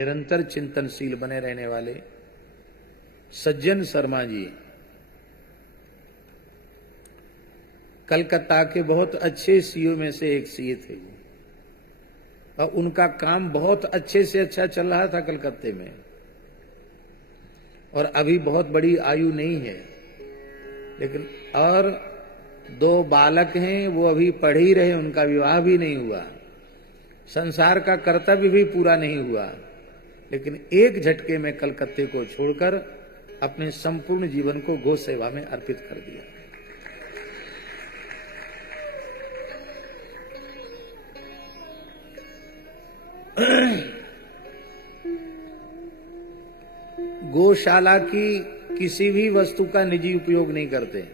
निरंतर चिंतनशील बने रहने वाले सज्जन शर्मा जी कलकत्ता के बहुत अच्छे सीईओ में से एक सीए थे और उनका काम बहुत अच्छे से अच्छा चल रहा था कलकत्ते में। और अभी बहुत बड़ी आयु नहीं है, लेकिन और दो बालक हैं, वो अभी पढ़ ही रहे, उनका विवाह भी नहीं हुआ, संसार का कर्तव्य भी पूरा नहीं हुआ, लेकिन एक झटके में कलकत्ते को छोड़कर अपने संपूर्ण जीवन को गौ सेवा में अर्पित कर दिया। गौशाला की किसी भी वस्तु का निजी उपयोग नहीं करते,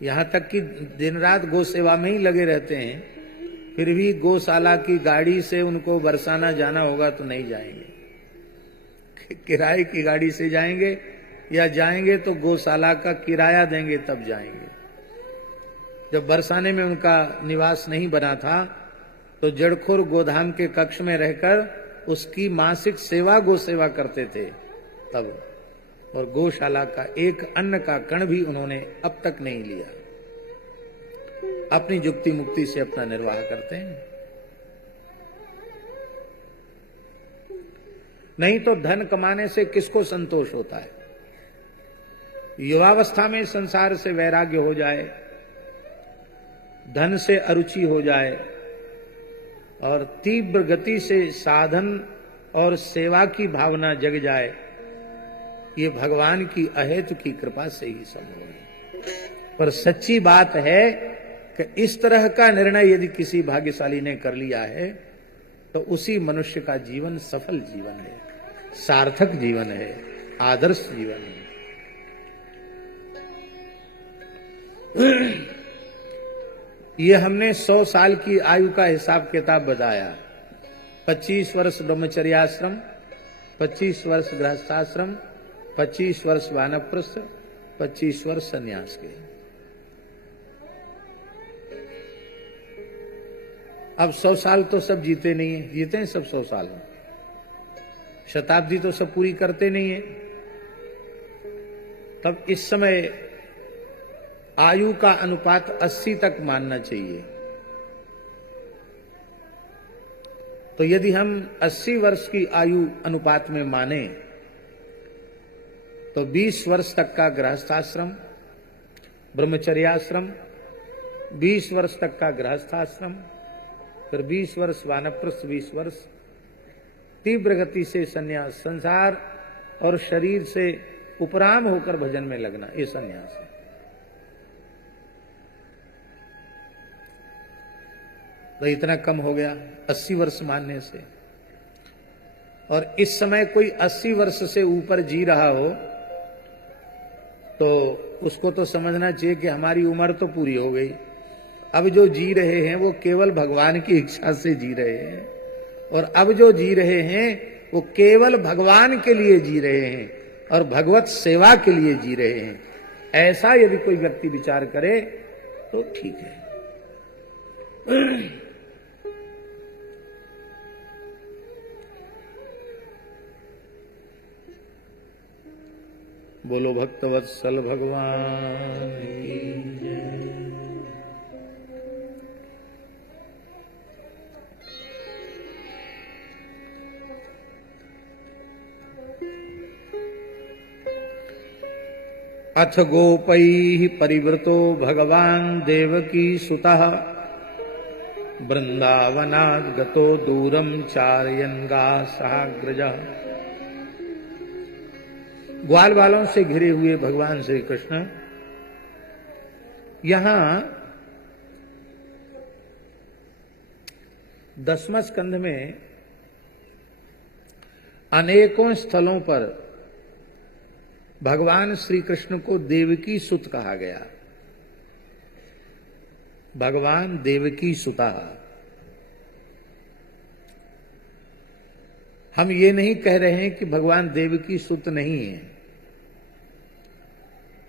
यहां तक कि दिन रात गौ सेवा में ही लगे रहते हैं, फिर भी गौशाला की गाड़ी से उनको बरसाना जाना होगा तो नहीं जाएंगे, किराए की गाड़ी से जाएंगे या जाएंगे तो गौशाला का किराया देंगे तब जाएंगे। जब बरसाने में उनका निवास नहीं बना था तो जड़खोर गोधाम के कक्ष में रहकर उसकी मासिक सेवा गौ सेवा करते थे तब, और गौशाला का एक अन्न का कण भी उन्होंने अब तक नहीं लिया। अपनी जुक्ति मुक्ति से अपना निर्वाह करते हैं। नहीं तो धन कमाने से किसको संतोष होता है। युवावस्था में संसार से वैराग्य हो जाए, धन से अरुचि हो जाए और तीव्र गति से साधन और सेवा की भावना जग जाए, ये भगवान की अहेतु की कृपा से ही संभव है। पर सच्ची बात है कि इस तरह का निर्णय यदि किसी भाग्यशाली ने कर लिया है तो उसी मनुष्य का जीवन सफल जीवन है, सार्थक जीवन है, आदर्श जीवन है। ये हमने 100 साल की आयु का हिसाब किताब बताया। 25 वर्ष ब्रह्मचर्याश्रम, 25 वर्ष गृहस्थाश्रम, 25 वर्ष वानप्रस्थ, 25 वर्ष संन्यास के। अब 100 साल तो सब जीते नहीं है, जीते हैं सब 100 साल में, शताब्दी तो सब पूरी करते नहीं है। तब इस समय आयु का अनुपात 80 तक मानना चाहिए। तो यदि हम 80 वर्ष की आयु अनुपात में माने तो 20 वर्ष तक का गृहस्थाश्रम, ब्रह्मचर्याश्रम, 20 वर्ष तक का गृहस्थाश्रम, फिर 20 वर्ष वानप्रस्थ, 20 वर्ष तीव्र गति से संन्यास, संसार और शरीर से उपराम होकर भजन में लगना, ये संन्यास है। तो इतना कम हो गया 80 वर्ष मानने से। और इस समय कोई 80 वर्ष से ऊपर जी रहा हो तो उसको तो समझना चाहिए कि हमारी उम्र तो पूरी हो गई। अब जो जी रहे हैं वो केवल भगवान की इच्छा से जी रहे हैं, और अब जो जी रहे हैं वो केवल भगवान के लिए जी रहे हैं और भगवत सेवा के लिए जी रहे हैं। ऐसा यदि कोई व्यक्ति विचार करे तो ठीक है। बोलो भक्तवत्सल भगवान की जय। अथ गोपैः परिवृतो भगवान् देवकी सुतः वृंदावनात् गतो दूरं चारयन् गासाग्रजः। ग्वाल बालों से घिरे हुए भगवान श्री कृष्ण यहां 10वें स्कंध में अनेकों स्थलों पर भगवान श्री कृष्ण को देवकी सुत कहा गया। भगवान देवकी सुता। हम ये नहीं कह रहे हैं कि भगवान देवकी सुत नहीं है,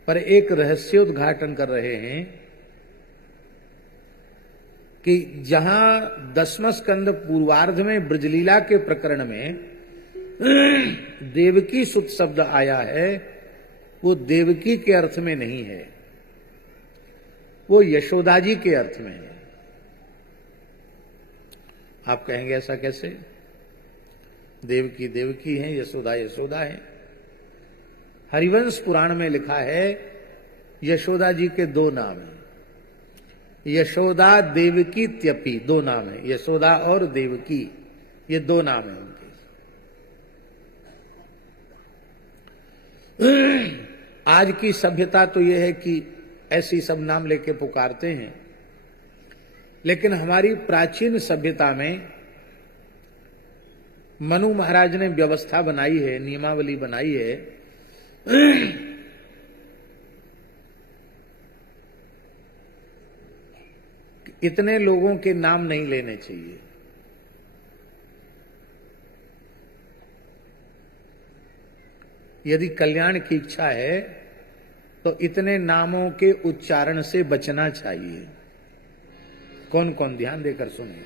पर एक रहस्योद्घाटन कर रहे हैं कि जहां 10वां स्कंद पूर्वार्ध में ब्रजलीला के प्रकरण में देवकी सुत शब्द आया है वो देवकी के अर्थ में नहीं है, वो यशोदा जी के अर्थ में है। आप कहेंगे ऐसा कैसे? देवकी देवकी है, यशोदा यशोदा है। हरिवंश पुराण में लिखा है यशोदा जी के दो नाम हैं, यशोदा देवकी त्यपी, दो नाम है, यशोदा और देवकी, ये दो नाम है उनके। आज की सभ्यता तो यह है कि ऐसी सब नाम लेके पुकारते हैं, लेकिन हमारी प्राचीन सभ्यता में मनु महाराज ने व्यवस्था बनाई है, नियमावली बनाई है इतने लोगों के नाम नहीं लेने चाहिए। यदि कल्याण की इच्छा है तो इतने नामों के उच्चारण से बचना चाहिए। कौन कौन? ध्यान देकर सुनिए।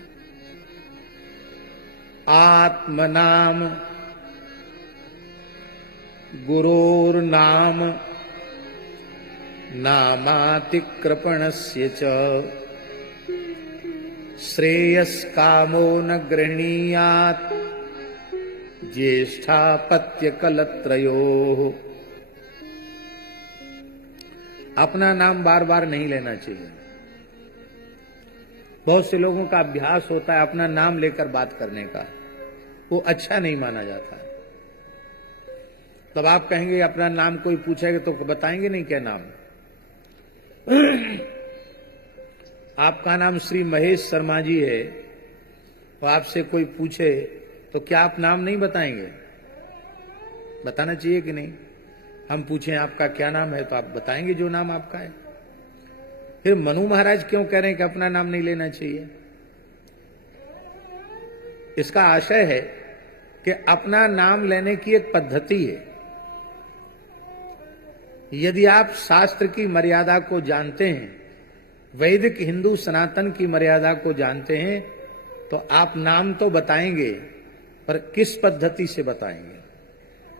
आत्मनाम, गुरोर्नाम, नामातिकृपणस्य च, श्रेयस्कामो न गृह्णीयात्, ज्येष्ठापत्य कलत्रयोः। अपना नाम बार बार नहीं लेना चाहिए। बहुत से लोगों का अभ्यास होता है अपना नाम लेकर बात करने का, वो अच्छा नहीं माना जाता है। तब आप कहेंगे अपना नाम कोई पूछेगा तो बताएंगे नहीं क्या नाम? आपका नाम श्री महेश शर्मा जी है और आपसे कोई पूछे तो क्या आप नाम नहीं बताएंगे? बताना चाहिए कि नहीं? हम पूछें आपका क्या नाम है तो आप बताएंगे जो नाम आपका है। फिर मनु महाराज क्यों कह रहे हैं कि अपना नाम नहीं लेना चाहिए? इसका आशय है कि अपना नाम लेने की एक पद्धति है। यदि आप शास्त्र की मर्यादा को जानते हैं, वैदिक हिंदू सनातन की मर्यादा को जानते हैं, तो आप नाम तो बताएंगे, पर किस पद्धति से बताएंगे?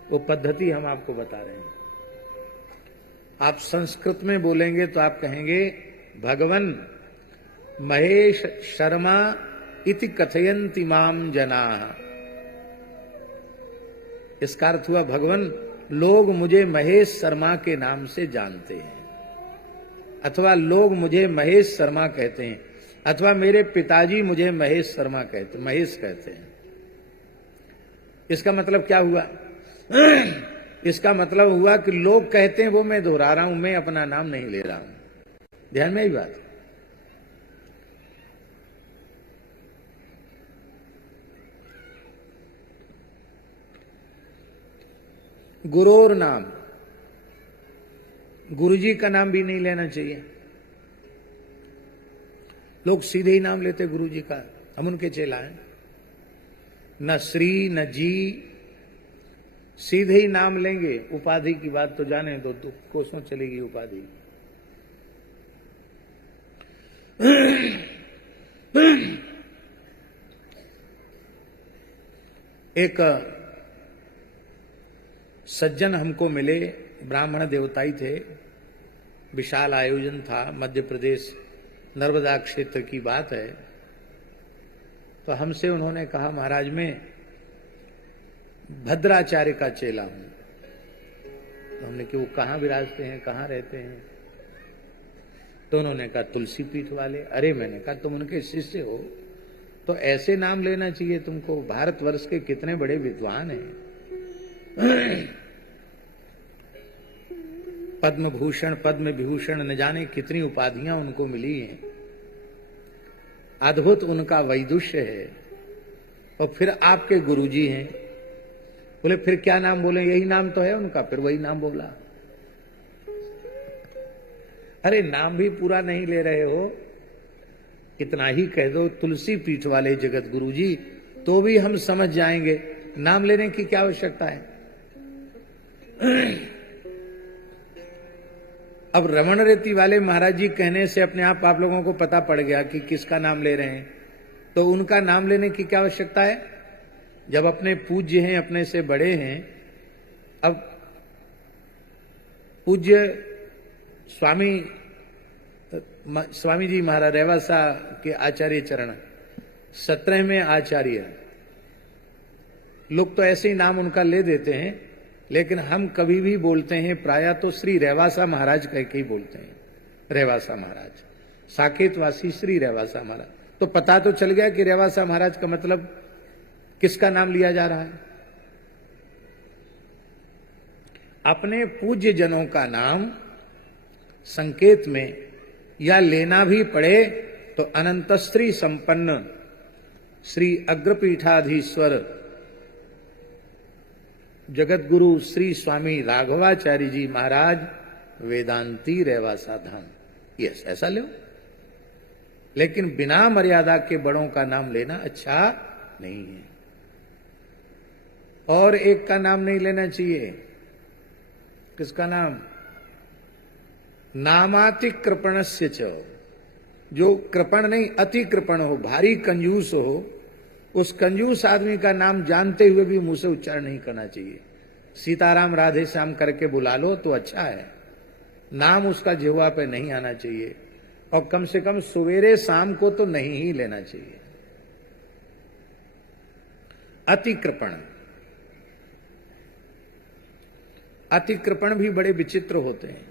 वो पद्धति हम आपको बता रहे हैं। आप संस्कृत में बोलेंगे तो आप कहेंगे भगवन महेश शर्मा इति कथयन्ति माम जनाः। इसका अर्थ हुआ भगवन लोग मुझे महेश शर्मा के नाम से जानते हैं, अथवा लोग मुझे महेश शर्मा कहते हैं, अथवा मेरे पिताजी मुझे महेश शर्मा कहते, महेश कहते हैं। इसका मतलब क्या हुआ? इसका मतलब हुआ कि लोग कहते हैं वो मैं दोहरा रहा हूं, मैं अपना नाम नहीं ले रहा हूं। ध्यान में ही बात। गुरोर नाम, गुरुजी का नाम भी नहीं लेना चाहिए। लोग सीधे ही नाम लेते गुरुजी का, हम उनके चेला हैं। न श्री न जी, सीधे ही नाम लेंगे। उपाधि की बात तो जाने दो, तो कोसों चलेगी उपाधि। एक सज्जन हमको मिले, ब्राह्मण देवताई थे, विशाल आयोजन था, मध्य प्रदेश नर्मदा क्षेत्र की बात है। तो हमसे उन्होंने कहा महाराज मैं भद्राचार्य का चेला हूं। तो हमने कि वो कहाँ विराजते हैं, कहाँ रहते हैं? तो उन्होंने कहा तुलसी पीठ वाले। अरे मैंने कहा तुम उनके शिष्य हो तो ऐसे नाम लेना चाहिए तुमको। भारतवर्ष के कितने बड़े विद्वान हैं, पद्म भूषण पद्म विभूषण न जाने कितनी उपाधियां उनको मिली हैं। अद्भुत उनका वैदुष्य है। और फिर आपके गुरुजी हैं। बोले फिर क्या नाम बोले? यही नाम तो है उनका। फिर वही नाम बोला। अरे नाम भी पूरा नहीं ले रहे हो, इतना ही कह दो तुलसी पीठ वाले जगत गुरुजी, तो भी हम समझ जाएंगे। नाम लेने की क्या आवश्यकता है? अब रमण रेती वाले महाराज जी कहने से अपने आप लोगों को पता पड़ गया कि किसका नाम ले रहे हैं, तो उनका नाम लेने की क्या आवश्यकता है? जब अपने पूज्य हैं, अपने से बड़े हैं, अब पूज्य स्वामी जी महाराज रेवासा के आचार्य चरण 17वें आचार्य, लोग तो ऐसे ही नाम उनका ले देते हैं, लेकिन हम कभी भी बोलते हैं प्रायः तो श्री रेवासा महाराज कह के ही बोलते हैं। रेवासा महाराज, साकेतवासी श्री रेवासा महाराज। तो पता तो चल गया कि रेवासा महाराज का मतलब किसका नाम लिया जा रहा है। अपने पूज्य जनों का नाम संकेत में या लेना भी पड़े तो अनंत श्री संपन्न श्री अग्रपीठाधीश्वर जगत गुरु श्री स्वामी राघवाचार्य जी महाराज वेदांती रेवासा धाम, यस ऐसा लो। लेकिन बिना मर्यादा के बड़ों का नाम लेना अच्छा नहीं है। और एक का नाम नहीं लेना चाहिए। किसका नाम? नामाति कृपणस्य च, जो कृपण नहीं अति कृपण हो, भारी कंजूस हो, उस कंजूस आदमी का नाम जानते हुए भी मुंह से उच्चारण नहीं करना चाहिए। सीताराम राधे श्याम करके बुला लो तो अच्छा है, नाम उसका जिह्वा पे नहीं आना चाहिए। और कम से कम सवेरे शाम को तो नहीं ही लेना चाहिए। अतिकृपण, अतिकृपण भी बड़े विचित्र होते हैं।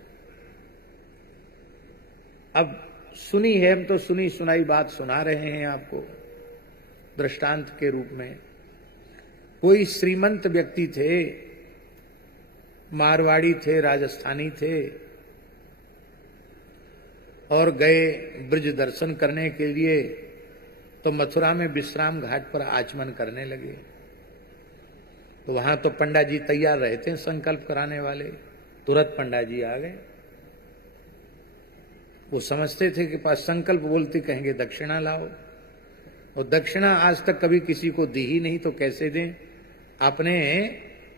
अब सुनी है, हम तो सुनी सुनाई बात सुना रहे हैं आपको दृष्टांत के रूप में। कोई श्रीमंत व्यक्ति थे, मारवाड़ी थे, राजस्थानी थे, और गए ब्रज दर्शन करने के लिए, तो मथुरा में विश्राम घाट पर आचमन करने लगे। तो वहां तो पंडा जी तैयार रहे थे संकल्प कराने वाले, तुरंत पंडा जी आ गए। वो समझते थे कि पास संकल्प बोलते कहेंगे दक्षिणा लाओ, और दक्षिणा आज तक कभी किसी को दी ही नहीं, तो कैसे दें? अपने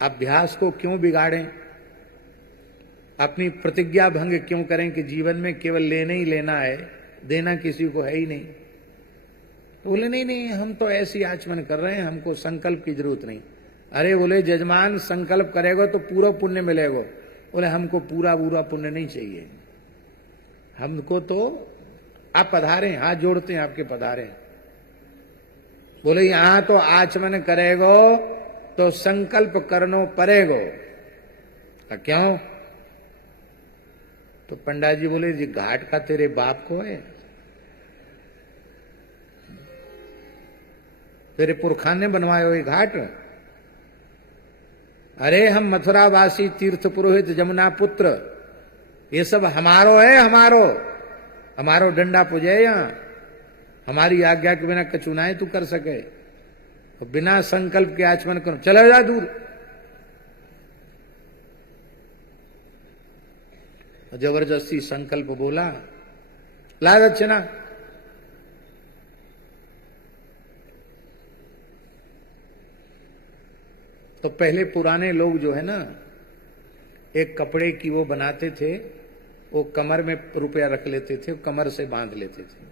अभ्यास को क्यों बिगाड़ें, अपनी प्रतिज्ञा भंग क्यों करें कि जीवन में केवल लेना ही लेना है, देना किसी को है ही नहीं। तो बोले नहीं नहीं, हम तो ऐसी आचमन कर रहे हैं, हमको संकल्प की जरूरत नहीं। अरे बोले जजमान संकल्प करेगा तो पूरा पुण्य मिलेगा। बोले हमको पूरा पुण्य नहीं चाहिए, हमको तो आप पधारे, हाथ जोड़ते हैं आपके पधारे। बोले यहां तो आचमन करेगो तो संकल्प करनो पड़ेगो। क्यों? तो पंडा जी बोले जी घाट का तेरे बाप को है, तेरे पुरखान ने बनवाया ये घाट। अरे हम मथुरावासी तीर्थ पुरोहित जमुना पुत्र, ये सब हमारो है, हमारो डंडा पुजे यहां, हमारी आज्ञा के बिना कचुनाए तू कर सके, तो बिना संकल्प के आचमन करो, चले जा दूर। जबरदस्ती संकल्प बोला, ला दक्षिणा। तो पहले पुराने लोग जो है ना, एक कपड़े की वो बनाते थे, वो कमर में रुपया रख लेते थे, कमर से बांध लेते थे,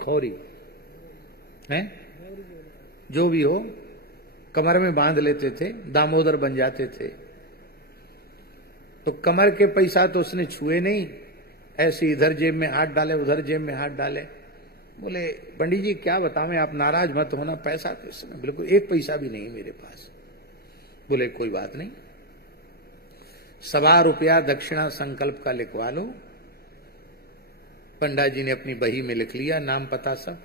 खौरी है जो भी हो, कमर में बांध लेते थे, दामोदर बन जाते थे। तो कमर के पैसा तो उसने छुए नहीं, ऐसे इधर जेब में हाथ डाले, उधर जेब में हाथ डाले। बोले पंडित जी क्या बताऊं, आप नाराज मत होना, पैसा तो इस समय बिल्कुल एक पैसा भी नहीं मेरे पास। बोले कोई बात नहीं, 1.25 रुपया दक्षिणा संकल्प का लिखवा लो। पंडा जी ने अपनी बही में लिख लिया, नाम पता सब।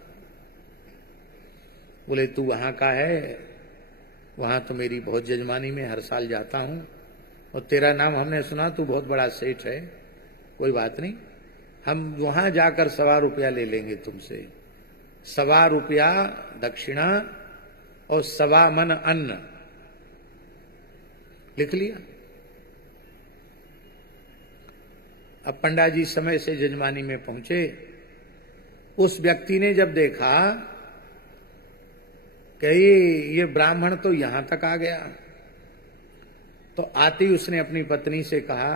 बोले तू वहां का है? वहां तो मेरी बहुत जजमानी में हर साल जाता हूं, और तेरा नाम हमने सुना, तू बहुत बड़ा सेठ है। कोई बात नहीं, हम वहां जाकर 1.25 रुपया ले लेंगे तुमसे। 1.25 रुपया दक्षिणा और 1.25 मन अन्न लिख लिया। अब पंडा जी समय से जजमानी में पहुंचे। उस व्यक्ति ने जब देखा कि ये ब्राह्मण तो यहां तक आ गया, तो आते ही उसने अपनी पत्नी से कहा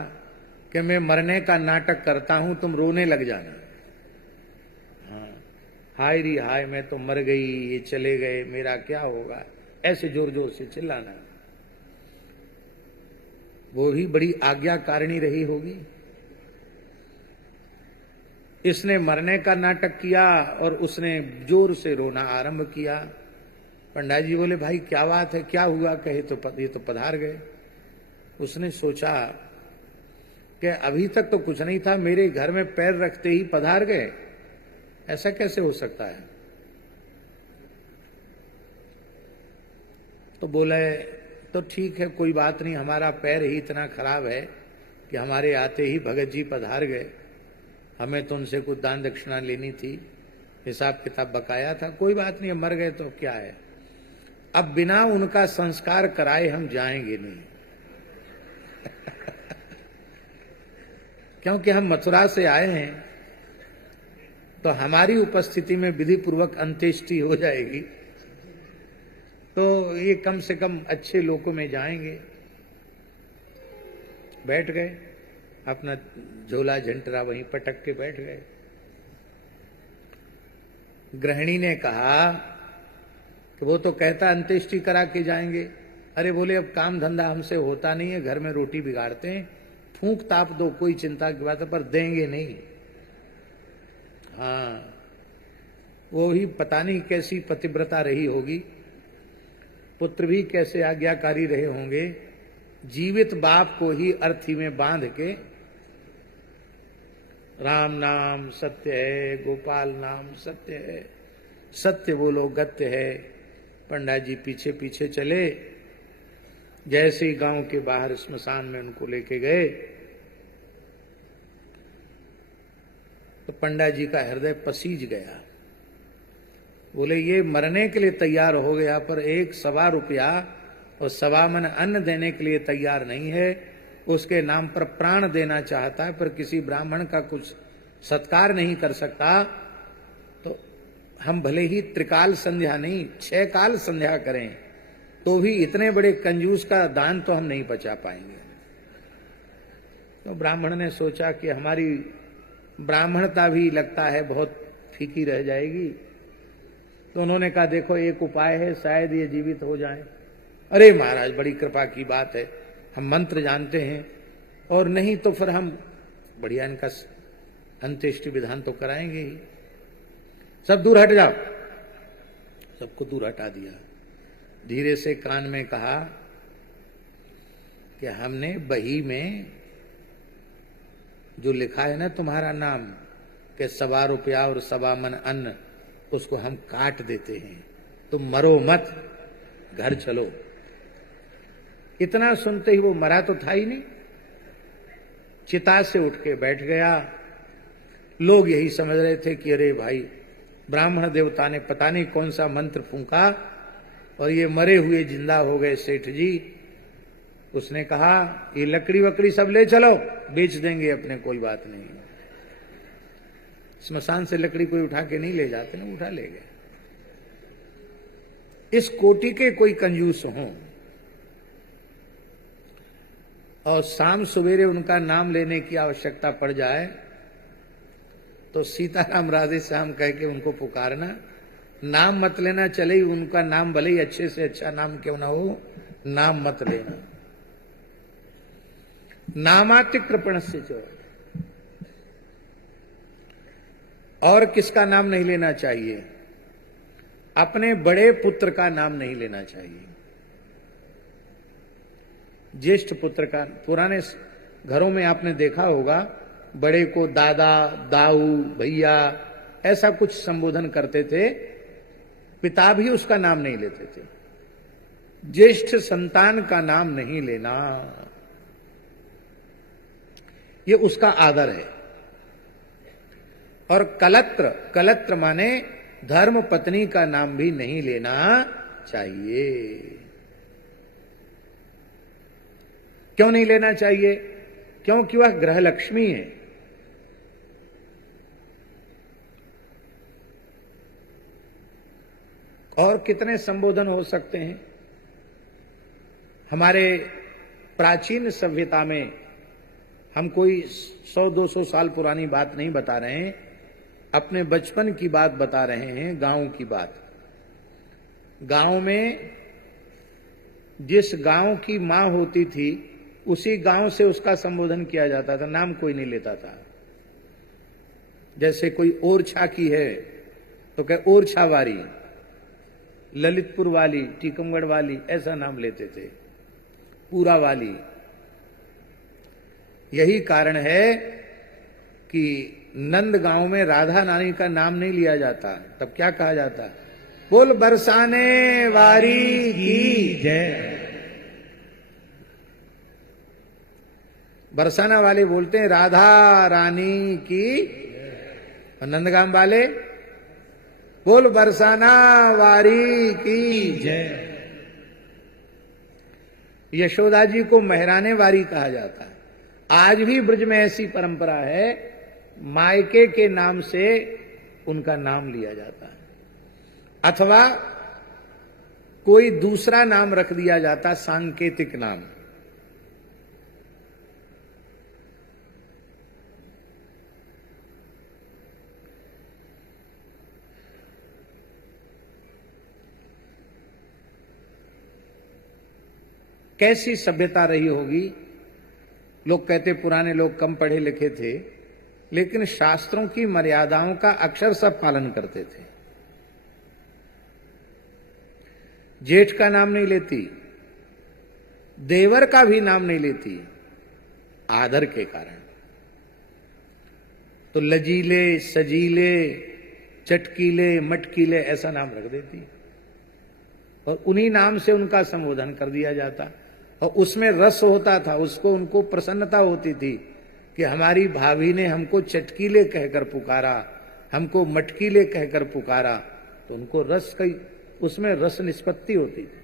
कि मैं मरने का नाटक करता हूं, तुम रोने लग जाना। हाँ, हाय री हाय, मैं तो मर गई, ये चले गए, मेरा क्या होगा। ऐसे जोर जोर से चिल्लाना। वो भी बड़ी आज्ञाकारिणी रही होगी। इसने मरने का नाटक किया और उसने जोर से रोना आरंभ किया। पंडित जी बोले, भाई क्या बात है, क्या हुआ? कहे तो ये तो पधार गए। उसने सोचा कि अभी तक तो कुछ नहीं था, मेरे घर में पैर रखते ही पधार गए, ऐसा कैसे हो सकता है? तो बोले, तो ठीक है, कोई बात नहीं, हमारा पैर ही इतना खराब है कि हमारे आते ही भगत जी पधार गए, हमें तो उनसे कुछ दान दक्षिणा लेनी थी, हिसाब किताब बकाया था, कोई बात नहीं, मर गए तो क्या है, अब बिना उनका संस्कार कराए हम जाएंगे नहीं। क्योंकि हम मथुरा से आए हैं तो हमारी उपस्थिति में विधि पूर्वक अंत्येष्टि हो जाएगी, तो ये कम से कम अच्छे लोकों में जाएंगे। बैठ गए, अपना झोला झंटरा वहीं पटक के बैठ गए। गृहिणी ने कहा कि वो तो कहता अंत्येष्टि करा के जाएंगे। अरे बोले, अब काम धंधा हमसे होता नहीं है, घर में रोटी बिगाड़ते हैं, फूंक ताप दो, कोई चिंता की बात है, पर देंगे नहीं। हाँ, वो ही पता नहीं कैसी पतिव्रता रही होगी, पुत्र भी कैसे आज्ञाकारी रहे होंगे, जीवित बाप को ही अर्थी में बांध के राम नाम सत्य है, गोपाल नाम सत्य है, सत्य बोलो गत्य है। पंडित जी पीछे पीछे चले। जैसे ही गांव के बाहर स्मशान में उनको लेके गए तो पंडित जी का हृदय पसीज गया। बोले, ये मरने के लिए तैयार हो गया, पर 1 रुपया और 1 मन अन्न देने के लिए तैयार नहीं है। उसके नाम पर प्राण देना चाहता है, पर किसी ब्राह्मण का कुछ सत्कार नहीं कर सकता। तो हम भले ही त्रिकाल संध्या नहीं, 6 काल संध्या करें तो भी इतने बड़े कंजूस का दान तो हम नहीं बचा पाएंगे। तो ब्राह्मण ने सोचा कि हमारी ब्राह्मणता भी लगता है बहुत फीकी रह जाएगी। तो उन्होंने कहा, देखो एक उपाय है, शायद ये जीवित हो जाएं। अरे महाराज, बड़ी कृपा की बात है, हम मंत्र जानते हैं, और नहीं तो फिर हम बढ़िया इनका अंत्येष्टि विधान तो कराएंगे ही। सब दूर हट जाओ। सबको दूर हटा दिया। धीरे से कान में कहा कि हमने बही में जो लिखा है ना तुम्हारा नाम कि 1 रुपया और 1 मन अन्न, उसको हम काट देते हैं, तुम मरो मत, घर चलो। इतना सुनते ही वो मरा तो था ही नहीं, चिता से उठ के बैठ गया। लोग यही समझ रहे थे कि अरे भाई, ब्राह्मण देवता ने पता नहीं कौन सा मंत्र फूंका और ये मरे हुए जिंदा हो गए सेठ जी। उसने कहा, ये लकड़ी वकड़ी सब ले चलो, बेच देंगे अपने, कोई बात नहीं। स्मशान से लकड़ी कोई उठा के नहीं ले जाते ना, उठा ले गए। इस कोटि के कोई कंजूस हों और शाम सवेरे उनका नाम लेने की आवश्यकता पड़ जाए तो सीताराम राधे श्याम कह के उनको पुकारना, नाम मत लेना। चले ही उनका नाम भले ही अच्छे से अच्छा नाम क्यों ना हो, नाम मत लेना। नामातिकृपण से जो, और किसका नाम नहीं लेना चाहिए? अपने बड़े पुत्र का नाम नहीं लेना चाहिए। ज्येष्ठ पुत्र का, पुराने घरों में आपने देखा होगा, बड़े को दादा, दाऊ, भैया ऐसा कुछ संबोधन करते थे, पिता भी उसका नाम नहीं लेते थे। ज्येष्ठ संतान का नाम नहीं लेना, ये उसका आदर है। और कलत्र, कलत्र माने धर्म पत्नी का नाम भी नहीं लेना चाहिए। क्यों नहीं लेना चाहिए? क्योंकि वह ग्रह लक्ष्मी है। और कितने संबोधन हो सकते हैं? हमारे प्राचीन सभ्यता में, हम कोई 100-200 साल पुरानी बात नहीं बता रहे हैं, अपने बचपन की बात बता रहे हैं, गांव की बात। गांव में जिस गांव की मां होती थी उसी गांव से उसका संबोधन किया जाता था, नाम कोई नहीं लेता था। जैसे कोई ओरछा की है तो कहे ओरछा वाली, ललितपुर वाली, टीकमगढ़ वाली, ऐसा नाम लेते थे, पूरा वाली। यही कारण है कि नंदगांव में राधा नानी का नाम नहीं लिया जाता, तब क्या कहा जाता? बोल बरसाने वारी की जय। बरसाना वाले बोलते हैं राधा रानी की, और नंदगांव वाले बोल बरसाना वारी की जय। यशोदा जी को महराने वारी कहा जाता है। आज भी ब्रज में ऐसी परंपरा है, मायके के नाम से उनका नाम लिया जाता है, अथवा कोई दूसरा नाम रख दिया जाता, सांकेतिक नाम। कैसी सभ्यता रही होगी। लोग कहते पुराने लोग कम पढ़े लिखे थे, लेकिन शास्त्रों की मर्यादाओं का अक्षर सब पालन करते थे। जेठ का नाम नहीं लेती, देवर का भी नाम नहीं लेती, आदर के कारण। तो लजीले, सजीले, चटकीले, मटकीले ऐसा नाम रख देती, और उन्हीं नाम से उनका संबोधन कर दिया जाता। और उसमें रस होता था, उसको उनको प्रसन्नता होती थी कि हमारी भाभी ने हमको चटकीले कहकर पुकारा, हमको मटकीले कहकर पुकारा, तो उनको रस की, उसमें रस निष्पत्ति होती थी।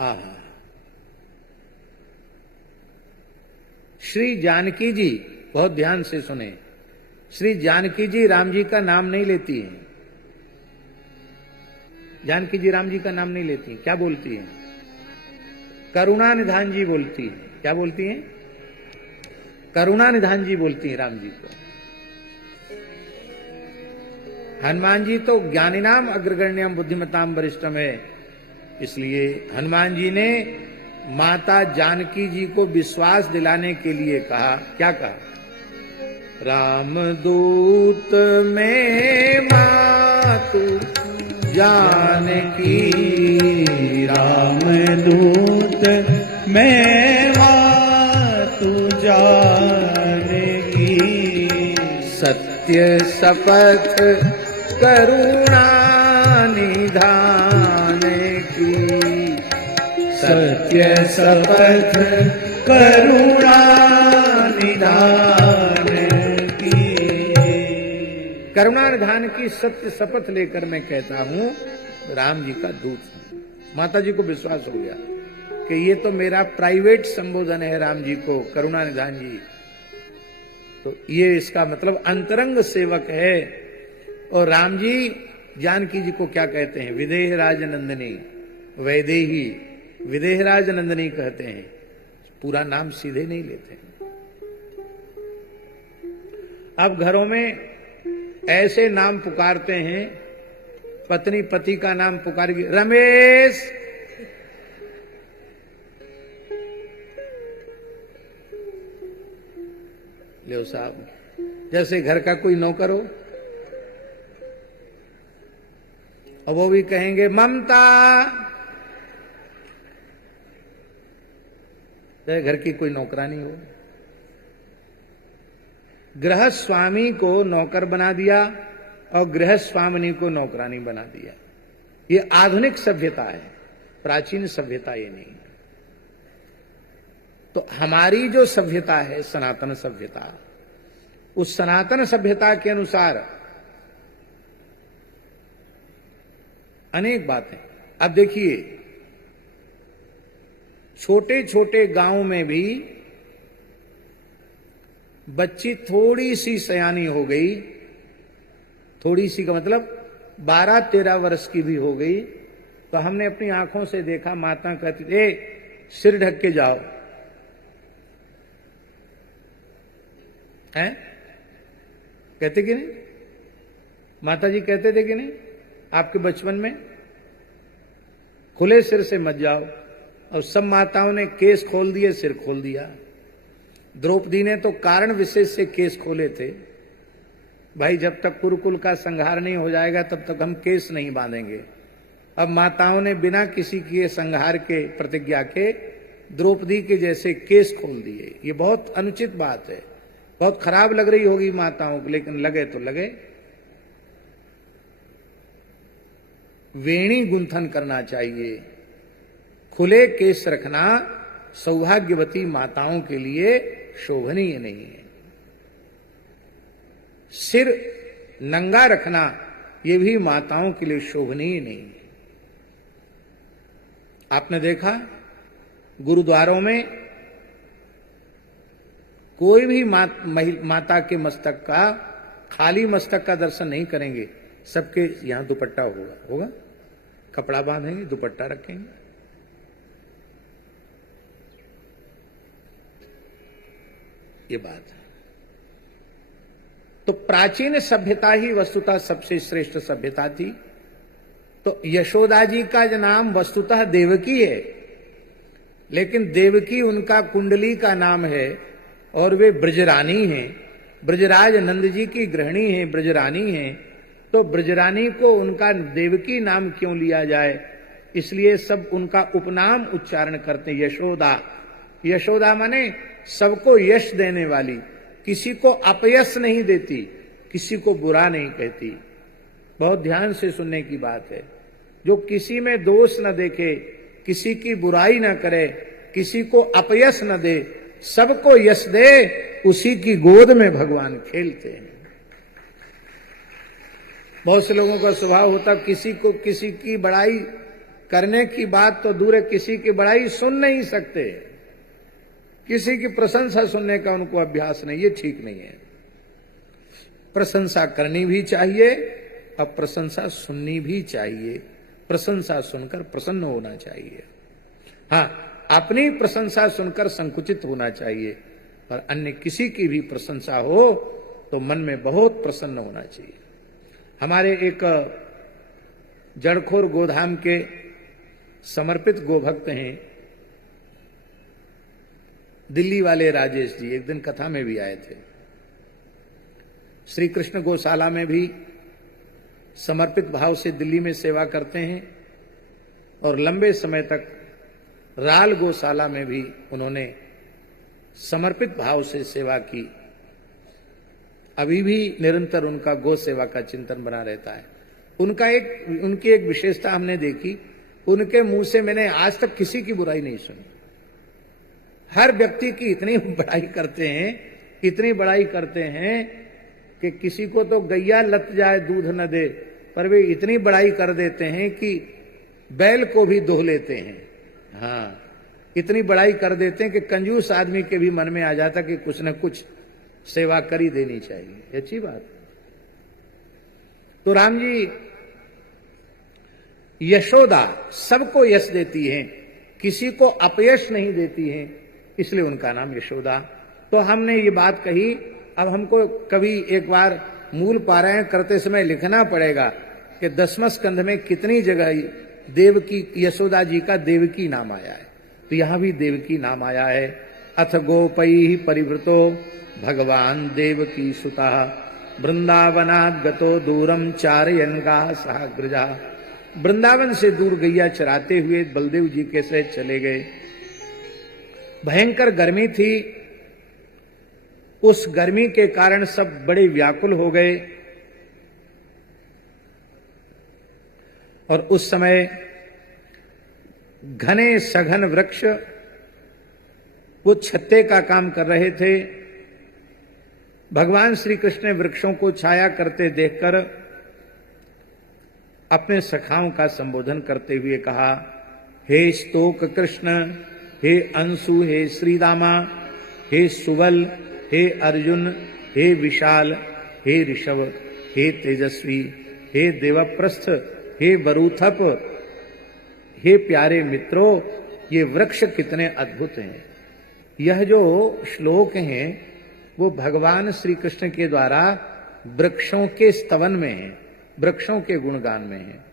आहा। श्री जानकी जी, बहुत ध्यान से सुने, श्री जानकी जी राम जी का नाम नहीं लेती हैं। जानकी जी राम जी का नाम नहीं लेती, क्या बोलती हैं? करुणा निधान जी बोलती है। क्या बोलती हैं? करुणा निधान जी बोलती हैं राम जी को। हनुमान जी तो ज्ञानिनाम अग्रगण्यम बुद्धिमताम वरिष्ठम है, इसलिए हनुमान जी ने माता जानकी जी को विश्वास दिलाने के लिए कहा, क्या कहा? रामदूत में मातु जानकी, रामदूत में मातु जानकी, सत्य शपथ करुणा निधान की, सत्य शपथ करुणा निधान की। करुणा निधान की सत्य शपथ लेकर मैं कहता हूं राम जी का दूत हूं। माता जी को विश्वास हो गया कि ये तो मेरा प्राइवेट संबोधन है राम जी को, करुणा निधान जी, तो ये इसका मतलब अंतरंग सेवक है। और राम जी जानकी जी को क्या कहते हैं? विदेह राजनंदिनी, वैदेही विदेह राजनंदिनी कहते हैं, पूरा नाम सीधे नहीं लेते। अब घरों में ऐसे नाम पुकारते हैं, पत्नी पति का नाम पुकारेगी, रमेश, लो साहब, जैसे घर का कोई नौकर हो, और वो भी कहेंगे ममता, चाहे घर की कोई नौकरानी हो। गृह स्वामी को नौकर बना दिया और गृह स्वामिनी को नौकरानी बना दिया। ये आधुनिक सभ्यता है, प्राचीन सभ्यता ये नहीं। तो हमारी जो सभ्यता है सनातन सभ्यता, उस सनातन सभ्यता के अनुसार अनेक बातें। अब देखिए, छोटे छोटे गांव में भी बच्ची थोड़ी सी सयानी हो गई, थोड़ी सी का मतलब 12-13 वर्ष की भी हो गई, तो हमने अपनी आंखों से देखा, माता कहती ए सिर ढक के जाओ, हैं? कहते कि नहीं? माता जी कहते थे कि नहीं? आपके बचपन में? खुले सिर से मत जाओ। और सब माताओं ने केस खोल दिए, सिर खोल दिया। द्रौपदी ने तो कारण विशेष से केस खोले थे। भाई जब तक कुरुकुल का संहार नहीं हो जाएगा तब तक हम केस नहीं बांधेंगे। अब माताओं ने बिना किसी के संहार के प्रतिज्ञा के द्रौपदी के जैसे केस खोल दिए। ये बहुत अनुचित बात है। बहुत खराब लग रही होगी माताओं को, लेकिन लगे तो लगे। वेणी गुंथन करना चाहिए। खुले केस रखना सौभाग्यवती माताओं के लिए शोभनीय नहीं है। सिर नंगा रखना यह भी माताओं के लिए शोभनीय नहीं है। आपने देखा गुरुद्वारों में कोई भी माता के मस्तक का, खाली मस्तक का दर्शन नहीं करेंगे। सबके यहां दुपट्टा होगा, कपड़ा बांधेंगे, दुपट्टा रखेंगे। ये बात है। तो प्राचीन सभ्यता ही वस्तुतः सबसे श्रेष्ठ सभ्यता थी। तो यशोदा जी का नाम वस्तुतः देवकी है, लेकिन देवकी उनका कुंडली का नाम है और वे ब्रजरानी हैं। ब्रजराज नंद जी की गृहिणी हैं, ब्रजरानी हैं। तो ब्रजरानी को उनका देवकी नाम क्यों लिया जाए? इसलिए सब उनका उपनाम उच्चारण करते हैं, यशोदा। यशोदा माने सबको यश देने वाली, किसी को अपयश नहीं देती, किसी को बुरा नहीं कहती। बहुत ध्यान से सुनने की बात है। जो किसी में दोष न देखे, किसी की बुराई न करे, किसी को अपयश न दे, सबको यश दे, उसी की गोद में भगवान खेलते हैं। बहुत से लोगों का स्वभाव होता किसी की बड़ाई करने की बात तो दूर है, किसी की बड़ाई सुन नहीं सकते, किसी की प्रशंसा सुनने का उनको अभ्यास नहीं। ये ठीक नहीं है। प्रशंसा करनी भी चाहिए और प्रशंसा सुननी भी चाहिए। प्रशंसा सुनकर प्रसन्न होना चाहिए। हाँ, अपनी प्रशंसा सुनकर संकुचित होना चाहिए, और अन्य किसी की भी प्रशंसा हो तो मन में बहुत प्रसन्न होना चाहिए। हमारे एक जड़खोर गोधाम के समर्पित गोभक्त हैं, दिल्ली वाले राजेश जी, एक दिन कथा में भी आए थे। श्री कृष्ण गौशाला में भी समर्पित भाव से दिल्ली में सेवा करते हैं, और लंबे समय तक राल गौशाला में भी उन्होंने समर्पित भाव से सेवा की। अभी भी निरंतर उनका गौ सेवा का चिंतन बना रहता है। उनकी एक विशेषता हमने देखी, उनके मुंह से मैंने आज तक किसी की बुराई नहीं सुनी। हर व्यक्ति की इतनी बड़ाई करते हैं कि किसी को तो गैया लत जाए दूध न दे, पर वे इतनी बड़ाई कर देते हैं कि बैल को भी दोह लेते हैं। हाँ, इतनी बड़ाई कर देते हैं कि कंजूस आदमी के भी मन में आ जाता कि कुछ न कुछ सेवा कर ही देनी चाहिए। अच्छी बात। तो राम जी, यशोदा सबको यश देती हैं, किसी को अपयश नहीं देती हैं, इसलिए उनका नाम यशोदा। तो हमने ये बात कही। अब हमको कभी एक बार मूल पारायण करते समय लिखना पड़ेगा कि 10वें स्कंध में कितनी जगह देवकी, यशोदा जी का देवकी नाम आया है। तो यहां भी देवकी नाम आया है। अथ गोपैः परिवृतो भगवान देवकी सुता, वृंदावनात् गतो दूरम चारयन् गाः साग्रजा। वृंदावन से दूर गैया चराते हुए बलदेव जी के साथ चले गए। भयंकर गर्मी थी। उस गर्मी के कारण सब बड़े व्याकुल हो गए, और उस समय घने सघन वृक्ष वो छत्ते का काम कर रहे थे। भगवान श्री कृष्ण ने वृक्षों को छाया करते देखकर अपने सखाओं का संबोधन करते हुए कहा, हे स्तोक कृष्ण, हे अंशु, हे श्रीदामा, हे सुबल, हे अर्जुन, हे विशाल, हे ऋषभ, हे तेजस्वी, हे देवप्रस्थ, हे वरुथप, हे प्यारे मित्रों, ये वृक्ष कितने अद्भुत हैं। यह जो श्लोक हैं वो भगवान श्री कृष्ण के द्वारा वृक्षों के स्तवन में है। वृक्षों के गुणगान में है।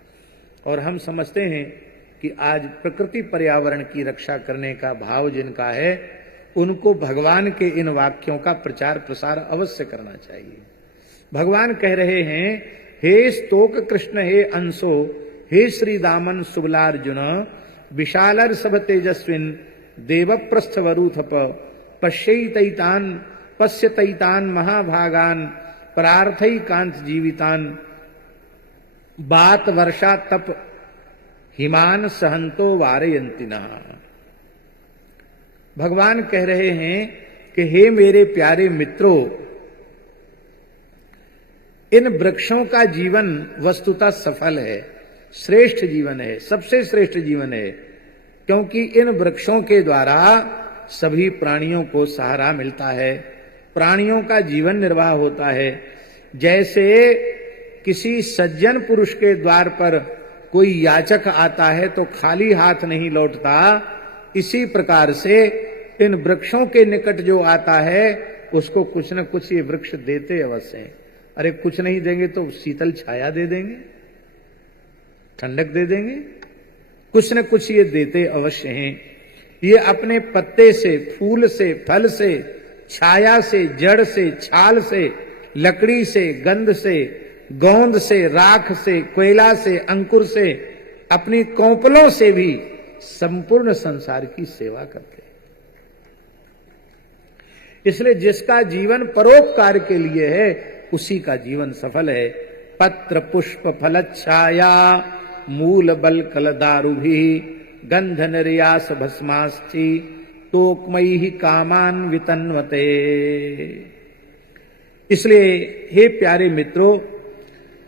और हम समझते हैं कि आज प्रकृति पर्यावरण की रक्षा करने का भाव जिनका है, उनको भगवान के इन वाक्यों का प्रचार प्रसार अवश्य करना चाहिए। भगवान कह रहे हैं, हे स्तोक कृष्ण हे अंशो, हे श्री दामन सुबलार्जुन, विशालर सब तेजस्विन देव प्रस्थवरूथप, पश्यतैतान महाभागान परार्थई कांत जीवितान, बात वर्षा तप हिमान सहंतो वारयंतिना। भगवान कह रहे हैं कि हे मेरे प्यारे मित्रों, इन वृक्षों का जीवन वस्तुतः सफल है, श्रेष्ठ जीवन है, सबसे श्रेष्ठ जीवन है, क्योंकि इन वृक्षों के द्वारा सभी प्राणियों को सहारा मिलता है, प्राणियों का जीवन निर्वाह होता है। जैसे किसी सज्जन पुरुष के द्वार पर कोई याचक आता है तो खाली हाथ नहीं लौटता, इसी प्रकार से इन वृक्षों के निकट जो आता है उसको कुछ न कुछ ये वृक्ष देते अवश्य हैं। अरे कुछ नहीं देंगे तो शीतल छाया दे देंगे, ठंडक दे देंगे, कुछ न कुछ ये देते अवश्य हैं। ये अपने पत्ते से, फूल से, फल से, छाया से, जड़ से, छाल से, लकड़ी से, गंध से, गोंद से, राख से, कोयला से, अंकुर से, अपनी कौपलों से भी संपूर्ण संसार की सेवा करते हैं। इसलिए जिसका जीवन परोपकार के लिए है उसी का जीवन सफल है। पत्र पुष्प फल छाया मूल बल कल दारु भी, गंध निर्यास भस्मास्थि तोकमयी ही कामान वितन्वते। इसलिए हे प्यारे मित्रों,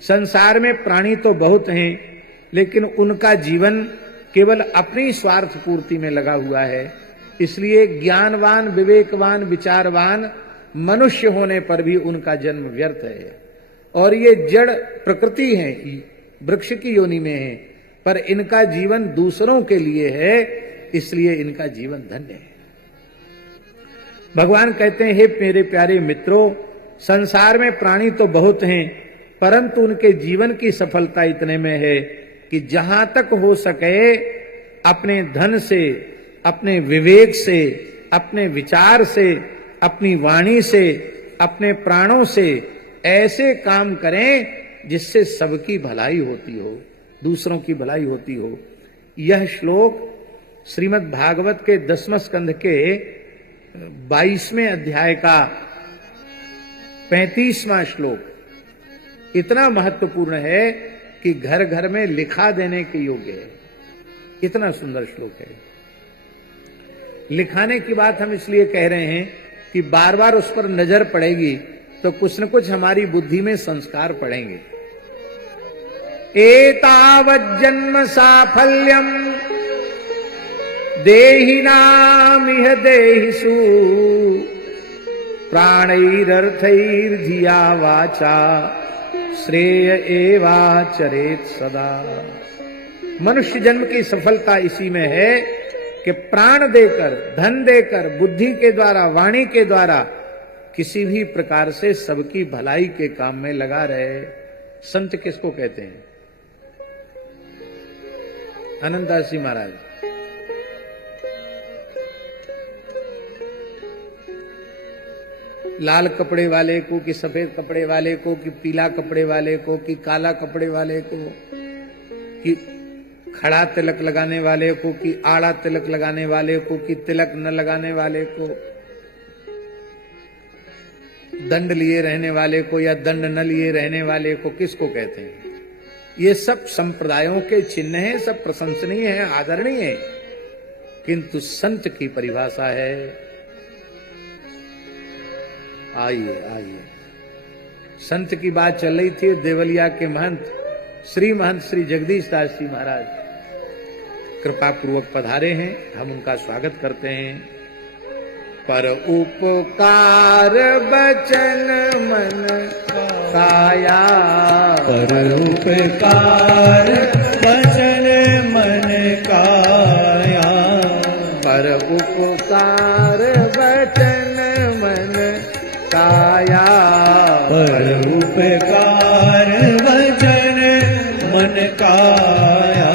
संसार में प्राणी तो बहुत हैं, लेकिन उनका जीवन केवल अपनी स्वार्थ पूर्ति में लगा हुआ है। इसलिए ज्ञानवान, विवेकवान, विचारवान मनुष्य होने पर भी उनका जन्म व्यर्थ है। और ये जड़ प्रकृति है, वृक्ष की योनि में है, पर इनका जीवन दूसरों के लिए है, इसलिए इनका जीवन धन्य है। भगवान कहते हैं, हे मेरे प्यारे मित्रों, संसार में प्राणी तो बहुत हैं, परंतु उनके जीवन की सफलता इतने में है कि जहां तक हो सके अपने धन से, अपने विवेक से, अपने विचार से, अपनी वाणी से, अपने प्राणों से ऐसे काम करें जिससे सबकी भलाई होती हो, दूसरों की भलाई होती हो। यह श्लोक श्रीमद् भागवत के 10वें स्कंध के 22वें अध्याय का 35वां श्लोक इतना महत्वपूर्ण है कि घर घर में लिखा देने के योग्य है। इतना सुंदर श्लोक है। लिखाने की बात हम इसलिए कह रहे हैं कि बार बार उस पर नजर पड़ेगी तो कुछ न कुछ हमारी बुद्धि में संस्कार पड़ेंगे। एतावज्जन्म साफल्यम देहिनामिह देहिषु प्राणैरर्थैर्धिया वाचा श्रेय एवाचरेत सदा। मनुष्य जन्म की सफलता इसी में है कि प्राण देकर, धन देकर, बुद्धि के द्वारा, वाणी के द्वारा किसी भी प्रकार से सबकी भलाई के काम में लगा रहे। संत किसको कहते हैं? आनंददास जी महाराज। लाल कपड़े वाले को कि सफेद कपड़े वाले को कि पीला कपड़े वाले को कि काला कपड़े वाले को कि खड़ा तिलक लगाने वाले को कि आड़ा तिलक लगाने वाले को कि तिलक न लगाने वाले को, दंड लिए रहने वाले को या दंड न लिए रहने वाले को किसको कहते हैं? ये सब संप्रदायों के चिन्ह हैं, सब प्रशंसनीय है, आदरणीय है, किंतु संत की परिभाषा है। आइए आइए, संत की बात चल रही थी। देवलिया के महंत श्री जगदीश दास जी महाराज कृपा पूर्वक पधारे हैं, हम उनका स्वागत करते हैं। पर उपकार बचन मन काया, पर उपकार बचन मन काया, पर उपकार बचन मन काया, पर उपकार बचन काया।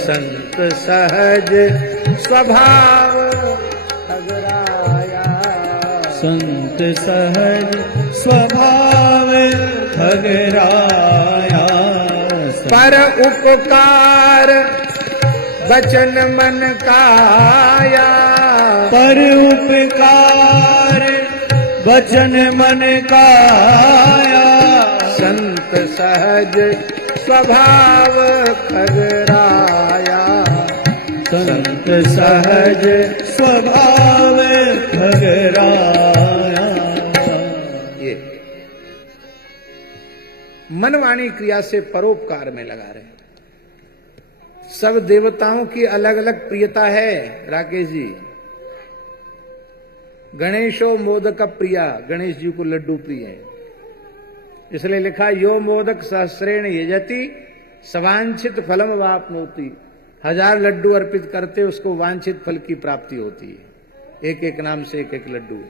संत सहज स्वभाव खगराया। संत सहज स्वभाव खगराया। पर उपकार वचन मन काया। पर उपकार वचन मन काया। संत सहज स्वभाव खगराया। संत सहज स्वभाव खगराया। ये मन वाणी क्रिया से परोपकार में लगा रहे हैं। सब देवताओं की अलग अलग प्रियता है राकेश जी। गणेशो मोदक प्रिया, गणेश जी को लड्डू प्रिय है, इसलिए लिखा यो मोदक सहस्रेण यजति सवांछित फलम वापनोति। 1000 लड्डू अर्पित करते उसको वांछित फल की प्राप्ति होती है। एक एक नाम से एक एक लड्डू।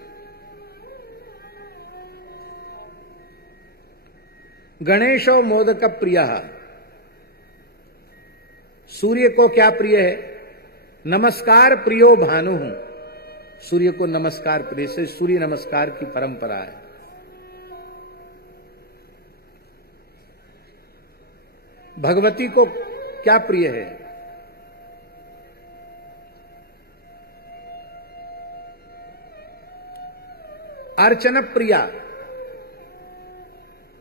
गणेशो मोदक प्रिय। सूर्य को क्या प्रिय है? नमस्कार प्रियो भानु। सूर्य को नमस्कार प्रिय से सूर्य नमस्कार की परंपरा है। भगवती को क्या प्रिय है? अर्चन प्रिया।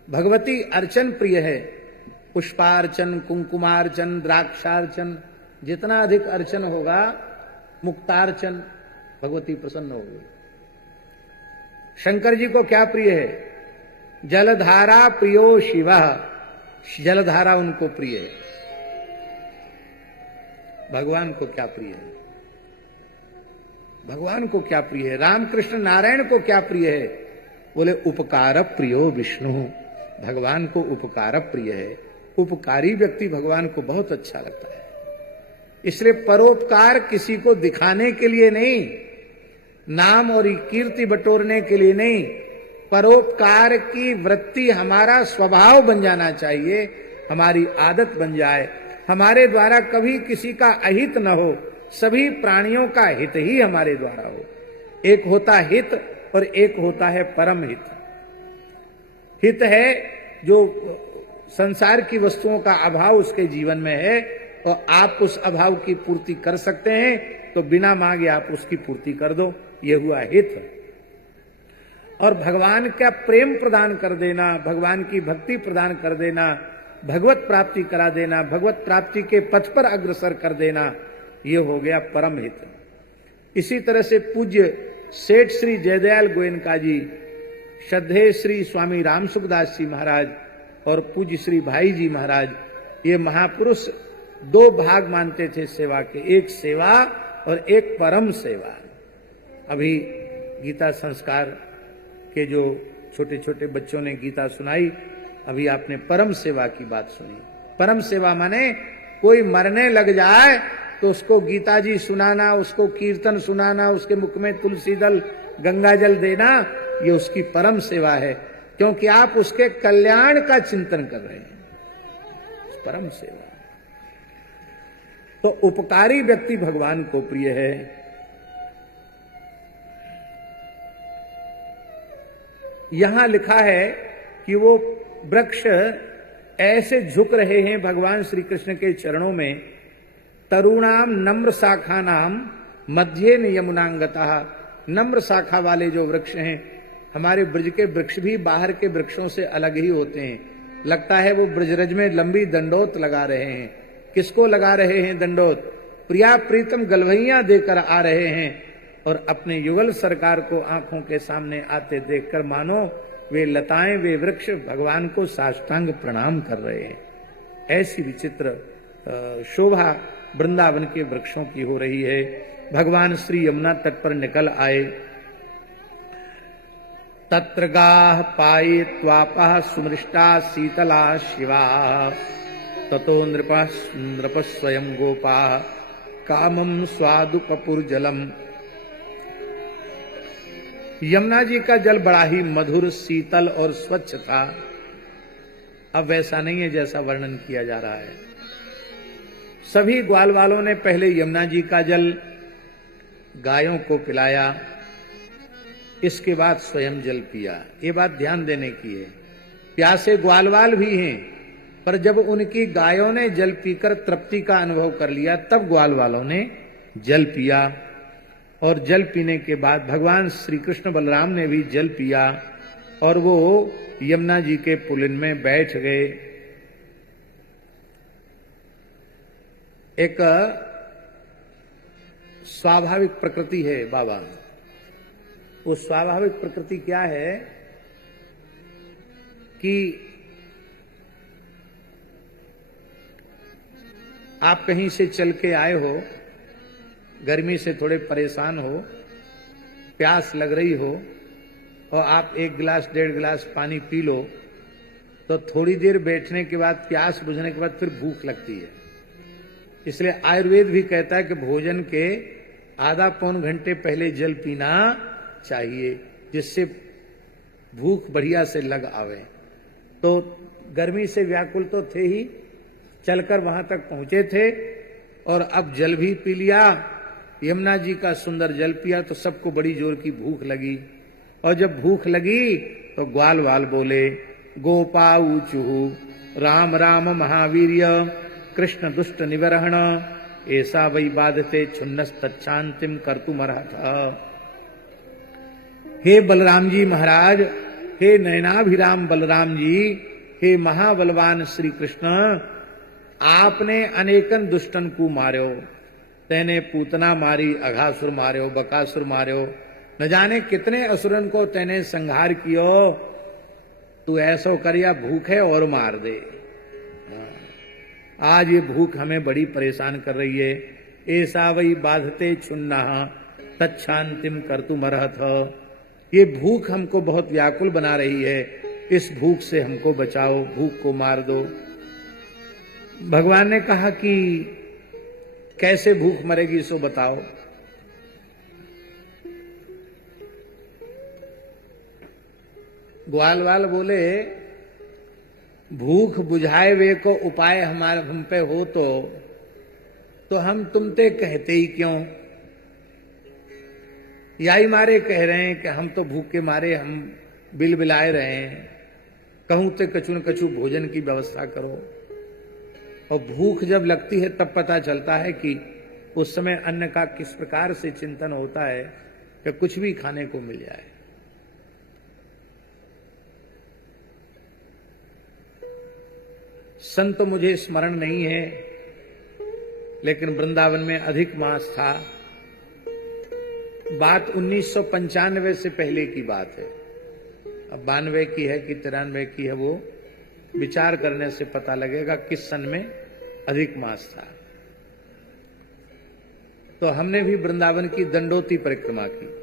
भगवती अर्चन प्रिय है। पुष्पार्चन, कुंकुमार्चन, द्राक्षार्चन, जितना अधिक अर्चन होगा, मुक्तार्चन, भगवती प्रसन्न होगी। शंकर जी को क्या प्रिय है? जलधारा प्रियो शिवा। जलधारा उनको प्रिय है। भगवान को क्या प्रिय है? भगवान को क्या प्रिय है? रामकृष्ण नारायण को क्या प्रिय है? बोले उपकार प्रियो विष्णु। भगवान को उपकार प्रिय है। उपकारी व्यक्ति भगवान को बहुत अच्छा लगता है। इसलिए परोपकार किसी को दिखाने के लिए नहीं, नाम और कीर्ति बटोरने के लिए नहीं, परोपकार की वृत्ति हमारा स्वभाव बन जाना चाहिए, हमारी आदत बन जाए। हमारे द्वारा कभी किसी का अहित न हो, सभी प्राणियों का हित ही हमारे द्वारा हो। एक होता हित और एक होता है परम हित। हित है जो संसार की वस्तुओं का अभाव उसके जीवन में है और आप उस अभाव की पूर्ति कर सकते हैं, तो बिना मांगे आप उसकी पूर्ति कर दो, ये हुआ हित। और भगवान का प्रेम प्रदान कर देना, भगवान की भक्ति प्रदान कर देना, भगवत प्राप्ति करा देना, भगवत प्राप्ति के पथ पर अग्रसर कर देना, ये हो गया परम हित। इसी तरह से पूज्य सेठ श्री जयदयाल गोयनका जी, श्रद्धेय श्री स्वामी राम सुखदास जी महाराज और पूज्य श्री भाई जी महाराज, ये महापुरुष 2 भाग मानते थे सेवा के, एक सेवा और एक परम सेवा। अभी गीता संस्कार के जो छोटे छोटे बच्चों ने गीता सुनाई, अभी आपने परम सेवा की बात सुनी। परम सेवा माने कोई मरने लग जाए तो उसको गीता जी सुनाना, उसको कीर्तन सुनाना, उसके मुख में तुलसी दल गंगा जल देना, ये उसकी परम सेवा है, क्योंकि आप उसके कल्याण का चिंतन कर रहे हैं। परम सेवा। तो उपकारी व्यक्ति भगवान को प्रिय है। यहां लिखा है कि वो वृक्ष ऐसे झुक रहे हैं भगवान श्री कृष्ण के चरणों में। तरुणाम नम्र शाखा नाम मध्य यमुनांगता। नम्र शाखा वाले जो वृक्ष हैं, हमारे ब्रज के वृक्ष भी बाहर के वृक्षों से अलग ही होते हैं। लगता है वो ब्रजरज में लंबी दंडोत लगा रहे हैं। किसको लगा रहे हैं दंडोत? प्रिया प्रीतम गलवैया देकर आ रहे हैं और अपने युगल सरकार को आंखों के सामने आते देखकर मानो वे लताएं, वे वृक्ष भगवान को साष्टांग प्रणाम कर रहे हैं। ऐसी विचित्र शोभा वृंदावन के वृक्षों की हो रही है। भगवान श्री यमुना तट पर निकल आए। तत्र गाः पाये त्वापः सुमृष्टा शीतला शिवा। ततो नृपः स्वयं गोपाः कामं स्वादुकपुरजलम्। यमुना जी का जल बड़ा ही मधुर, शीतल और स्वच्छ था। अब वैसा नहीं है जैसा वर्णन किया जा रहा है। सभी ग्वाल वालों ने पहले यमुना जी का जल गायों को पिलाया, इसके बाद स्वयं जल पिया। ये बात ध्यान देने की है। प्यासे ग्वालवाल भी हैं, पर जब उनकी गायों ने जल पीकर तृप्ति का अनुभव कर लिया तब ग्वाल वालों ने जल पिया। और जल पीने के बाद भगवान श्री कृष्ण बलराम ने भी जल पिया और वो यमुना जी के पुलिन में बैठ गए। एक स्वाभाविक प्रकृति है बाबा। वो स्वाभाविक प्रकृति क्या है कि आप कहीं से चल के आए हो, गर्मी से थोड़े परेशान हो, प्यास लग रही हो और आप 1 गिलास 1.5 गिलास पानी पी लो तो थोड़ी देर बैठने के बाद, प्यास बुझने के बाद फिर भूख लगती है। इसलिए आयुर्वेद भी कहता है कि भोजन के आधा पौन घंटे पहले जल पीना चाहिए, जिससे भूख बढ़िया से लग आवे। तो गर्मी से व्याकुल तो थे ही, चलकर वहां तक पहुंचे थे और अब जल भी पी लिया, यमुना जी का सुंदर जल पिया तो सबको बड़ी जोर की भूख लगी। और जब भूख लगी तो ग्वाल वाल बोले, गोपाऊ चूहू राम राम महावीर्य कृष्ण दुष्ट निवरहण ऐसा वही बाधते छुन्नस तच्छांतिम कर्तुमर्हतः। हे बलराम जी महाराज, हे नयनाभिराम बलराम जी, हे महाबलवान श्री कृष्ण, आपने अनेकन दुष्टन को मार्यो। तेने पूतना मारी, अघासुर मार्यो, बकासुर मार्यो, न जाने कितने असुरन को तेने संहार कियो। तू ऐसो करिया भूखे और मार दे। आज ये भूख हमें बड़ी परेशान कर रही है। ऐसा वही बाधते छुन्ना तच्छांतिम कर्तुमर्हतः। ये भूख हमको बहुत व्याकुल बना रही है, इस भूख से हमको बचाओ, भूख को मार दो। भगवान ने कहा कि कैसे भूख मरेगी सो बताओ। ग्वालवाल बोले, भूख बुझाए वे को उपाय हमारे हम पे हो तो हम तुमते कहते ही क्यों। यही मारे कह रहे हैं कि हम तो भूख के मारे हम बिलबिलाए रहे हैं, कहूं तो कछु न कछु भोजन की व्यवस्था करो। और भूख जब लगती है तब पता चलता है कि उस समय अन्न का किस प्रकार से चिंतन होता है कि कुछ भी खाने को मिल जाए। संत मुझे स्मरण नहीं है, लेकिन वृंदावन में अधिक मास था। बात 1995 से पहले की बात है। अब 92 की है कि 93 की है, वो विचार करने से पता लगेगा किस सन में अधिक मास था। तो हमने भी वृंदावन की दंडोती परिक्रमा की।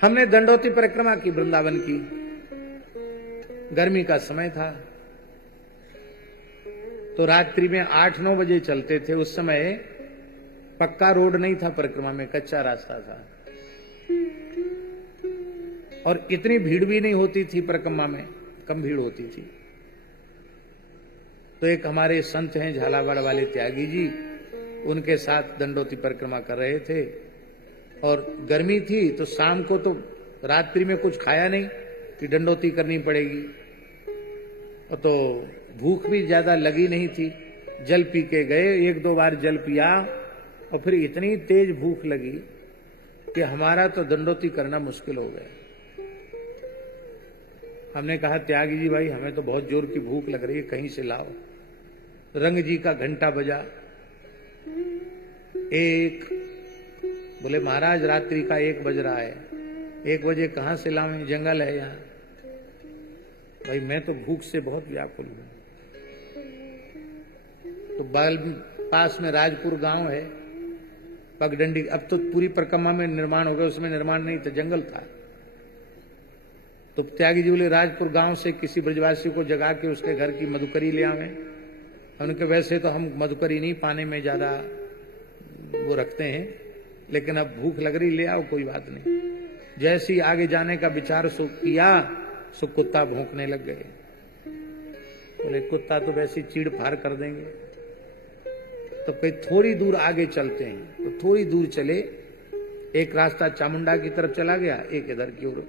हमने दंडोती परिक्रमा की वृंदावन की। गर्मी का समय था तो रात्रि में 8-9 बजे चलते थे। उस समय पक्का रोड नहीं था, परिक्रमा में कच्चा रास्ता था और इतनी भीड़ भी नहीं होती थी परिक्रमा में, कम भीड़ होती थी। तो एक हमारे संत हैं झालावाड़ वाले त्यागी जी, उनके साथ दंडोती परिक्रमा कर रहे थे और गर्मी थी तो शाम को तो रात्रि में कुछ खाया नहीं कि दंडोती करनी पड़ेगी, और तो भूख भी ज्यादा लगी नहीं थी। जल पी के गए, 1-2 बार जल पिया और फिर इतनी तेज भूख लगी कि हमारा तो दंडोती करना मुश्किल हो गया। हमने कहा त्यागी जी भाई, हमें तो बहुत जोर की भूख लग रही है, कहीं से लाओ। रंग जी का घंटा बजा, बोले महाराज रात्रि का 1 बज रहा है, 1 बजे कहां से लाऊं, जंगल है यहाँ। भाई मैं तो भूख से बहुत व्याकुल हूं। तो पास में राजपुर गांव है, पगडंडी, अब तो पूरी परिक्रमा में निर्माण हो गया, उसमें निर्माण नहीं था, जंगल था। तो त्यागी जी बोले राजपुर गांव से किसी ब्रजवासी को जगा के उसके घर की मधुकरी ले आवे। उनके वैसे तो हम मधुकरी नहीं पाने में ज्यादा वो रखते हैं, लेकिन अब भूख लग रही, ले आओ, कोई बात नहीं। जैसे ही आगे जाने का विचार सो किया, सो कुत्ता भौंकने लग गए। बोले कुत्ता तो वैसे चीड़ फाड़ कर देंगे, तो फिर थोड़ी दूर आगे चलते हैं। तो थोड़ी दूर चले, एक रास्ता चामुंडा की तरफ चला गया, एक इधर की ओर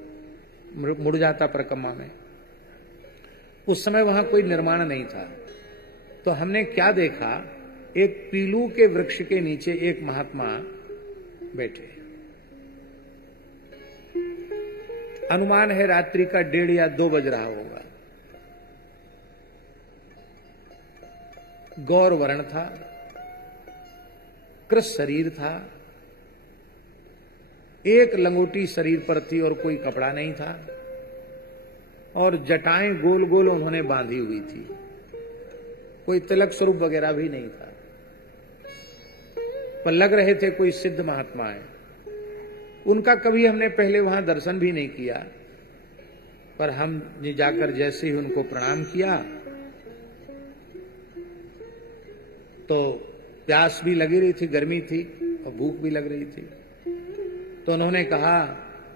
मुड़ जाता परिक्रमा में। उस समय वहां कोई निर्माण नहीं था, तो हमने क्या देखा, एक पीलू के वृक्ष के नीचे एक महात्मा बैठे। अनुमान है रात्रि का 1:30 या 2 बज रहा होगा। गौर वर्ण था, कृष शरीर था, एक लंगोटी शरीर पर थी और कोई कपड़ा नहीं था, और जटाएं गोल गोल उन्होंने बांधी हुई थी, कोई तिलक स्वरूप वगैरह भी नहीं था, पर लग रहे थे कोई सिद्ध महात्मा है। उनका कभी हमने पहले वहां दर्शन भी नहीं किया, पर हमने जाकर जैसे ही उनको प्रणाम किया तो प्यास भी लगी रही थी, गर्मी थी और भूख भी लग रही थी। तो उन्होंने कहा,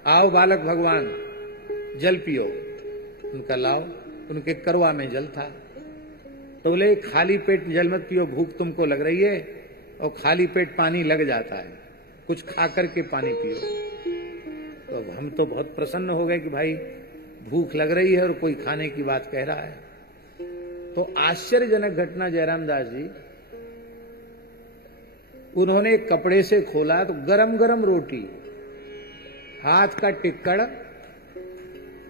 आओ बालक भगवान, जल पियो। उनका लाओ, उनके करवा में जल था। तो बोले खाली पेट जल मत पियो, भूख तुमको लग रही है और खाली पेट पानी लग जाता है, कुछ खा करके पानी पियो। तो हम तो बहुत प्रसन्न हो गए कि भाई भूख लग रही है और कोई खाने की बात कह रहा है। तो आश्चर्यजनक घटना जयराम दास जी, उन्होंने कपड़े से खोला तो गरम गरम रोटी, हाथ का टिक्कड़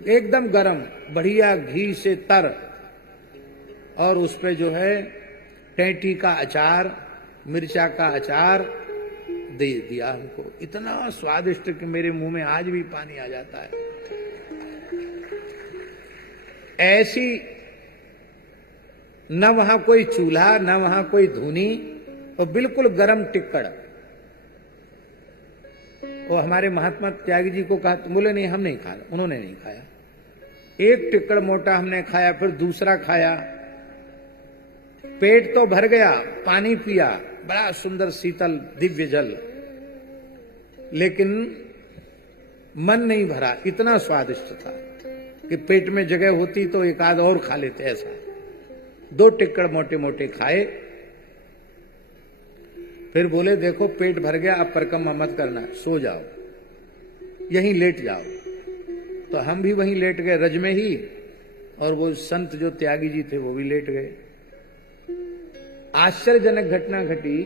एकदम गरम, बढ़िया घी से तर, और उस पे जो है टेंटी का अचार, मिर्चा का अचार दे दिया हमको। इतना स्वादिष्ट कि मेरे मुंह में आज भी पानी आ जाता है। ऐसी न वहां कोई चूल्हा, न वहां कोई धुनी, और बिल्कुल गरम टिक्कड़। वो हमारे महात्मा त्यागी जी को कहा, बोले नहीं हम नहीं खाया, उन्होंने नहीं खाया। एक टिक्कड़ मोटा हमने खाया, फिर दूसरा खाया, पेट तो भर गया, पानी पिया, बड़ा सुंदर शीतल दिव्य जल, लेकिन मन नहीं भरा, इतना स्वादिष्ट था कि पेट में जगह होती तो एक आध और खा लेते। ऐसा 2 टिक्कड़ मोटे मोटे खाए, फिर बोले देखो पेट भर गया, अब परिक्रमा मत करना, सो जाओ, यहीं लेट जाओ। तो हम भी वहीं लेट गए रज में ही, और वो संत जो त्यागी जी थे वो भी लेट गए। आश्चर्यजनक घटना घटी,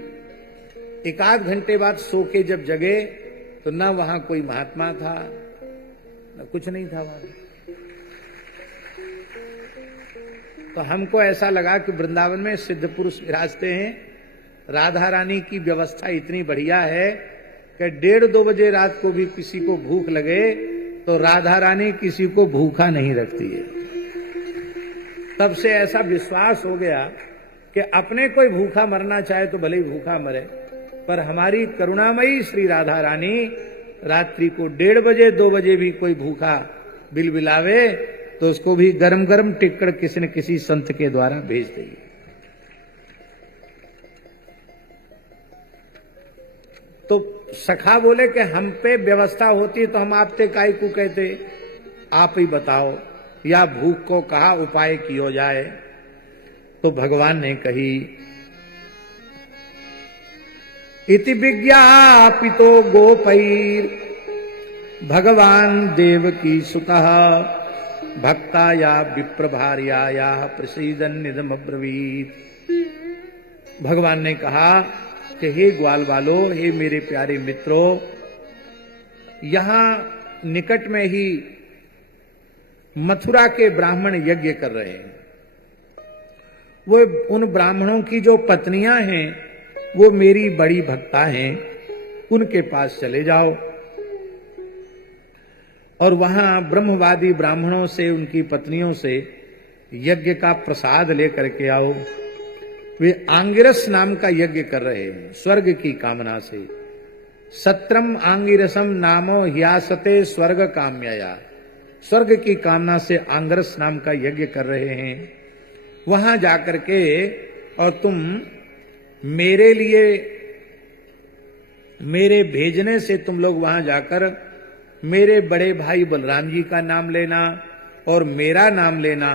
1 घंटे बाद सो के जब जगे तो ना वहां कोई महात्मा था, न कुछ नहीं था वहां। तो हमको ऐसा लगा कि वृंदावन में सिद्ध पुरुष विराजते हैं, राधा रानी की व्यवस्था इतनी बढ़िया है कि 1:30-2 बजे रात को भी किसी को भूख लगे तो राधा रानी किसी को भूखा नहीं रखती है। तब से ऐसा विश्वास हो गया कि अपने कोई भूखा मरना चाहे तो भले ही भूखा मरे, पर हमारी करुणामयी श्री राधा रानी रात्रि को 1:30 बजे 2 बजे भी कोई भूखा बिलबिलावे तो उसको भी गरम गरम टिक्कड़ किसी न किसी संत के द्वारा भेज देगी। तो सखा बोले कि हम पे व्यवस्था होती तो हम आपते काई को कहते, आप ही बताओ, या भूख को कहा उपाय किया जाए। तो भगवान ने कही, इति विज्ञापितो गोपैर भगवान देवकी सुतः भक्ताया विप्रभार्याया प्रसीदन निधम अब्रवीत। भगवान ने कहा कि हे ग्वाल वालों, हे मेरे प्यारे मित्रों, यहां निकट में ही मथुरा के ब्राह्मण यज्ञ कर रहे हैं। वो उन ब्राह्मणों की जो पत्नियां हैं वो मेरी बड़ी भक्ता हैं, उनके पास चले जाओ और वहां ब्रह्मवादी ब्राह्मणों से, उनकी पत्नियों से यज्ञ का प्रसाद लेकर के आओ। वे आंगिरस नाम का यज्ञ कर रहे हैं स्वर्ग की कामना से। सत्रम आंगिरसम नामो ह्यासते स्वर्ग काम्यया, स्वर्ग की कामना से आंगिरस नाम का यज्ञ कर रहे हैं। वहां जाकर के और तुम मेरे लिए, मेरे भेजने से तुम लोग वहां जाकर मेरे बड़े भाई बलराम जी का नाम लेना और मेरा नाम लेना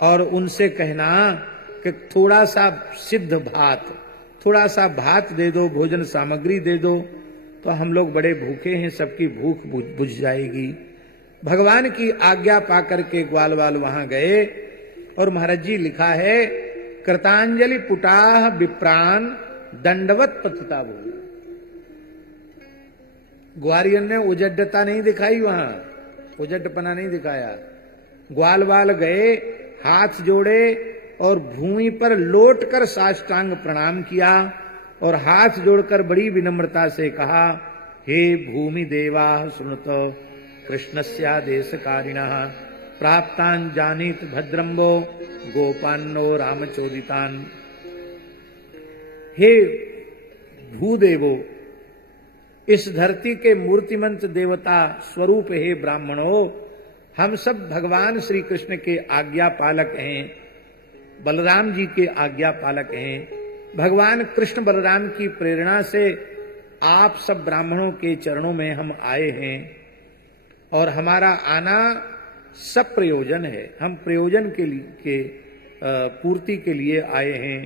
और उनसे कहना कि थोड़ा सा सिद्ध भात, थोड़ा सा भात दे दो, भोजन सामग्री दे दो, तो हम लोग बड़े भूखे हैं, सबकी भूख बुझ जाएगी। भगवान की आज्ञा पाकर के ग्वाल वाल वहां गए और महाराज जी लिखा है, कृतांजलि पुटाह विप्रान दंडवत पतिता बोल। ग्वारियन ने उजड्डता नहीं दिखाई, वहां उजड्डपना नहीं दिखाया। ग्वाल वाल गए, हाथ जोड़े और भूमि पर लौट कर साष्टांग प्रणाम किया और हाथ जोड़कर बड़ी विनम्रता से कहा, हे भूमि देवा सुनतो कृष्णस्यादेश कारिणः प्राप्तान जानीत भद्रम्बो गोपान्नो रामचोदितान। हे भूदेवो, इस धरती के मूर्तिमंत देवता स्वरूप हे ब्राह्मणों, हम सब भगवान श्री कृष्ण के आज्ञा पालक हैं, बलराम जी के आज्ञा पालक हैं। भगवान कृष्ण बलराम की प्रेरणा से आप सब ब्राह्मणों के चरणों में हम आए हैं और हमारा आना सब प्रयोजन है, हम प्रयोजन के लिए पूर्ति के लिए आए हैं।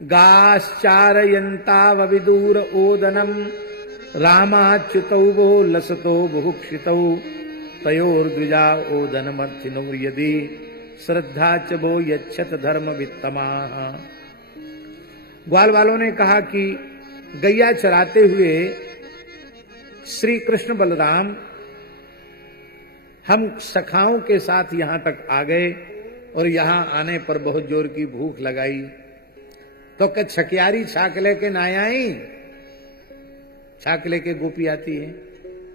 गाश्चारयन्ता विदूर ओदनम रामाच्युतौ वो लसतो बुभुक्षितौ तयोर्द्विजा ओदनमर्थिनो यदि श्रद्धा च वो यच्छत धर्म वित्तमाः। ग्वाल वालों ने कहा कि गैया चराते हुए श्री कृष्ण बलराम हम सखाओं के साथ यहां तक आ गए और यहां आने पर बहुत जोर की भूख लगाई, तो क्या छकियारी छाक लेके ना आई? छाक लेके गोपी आती है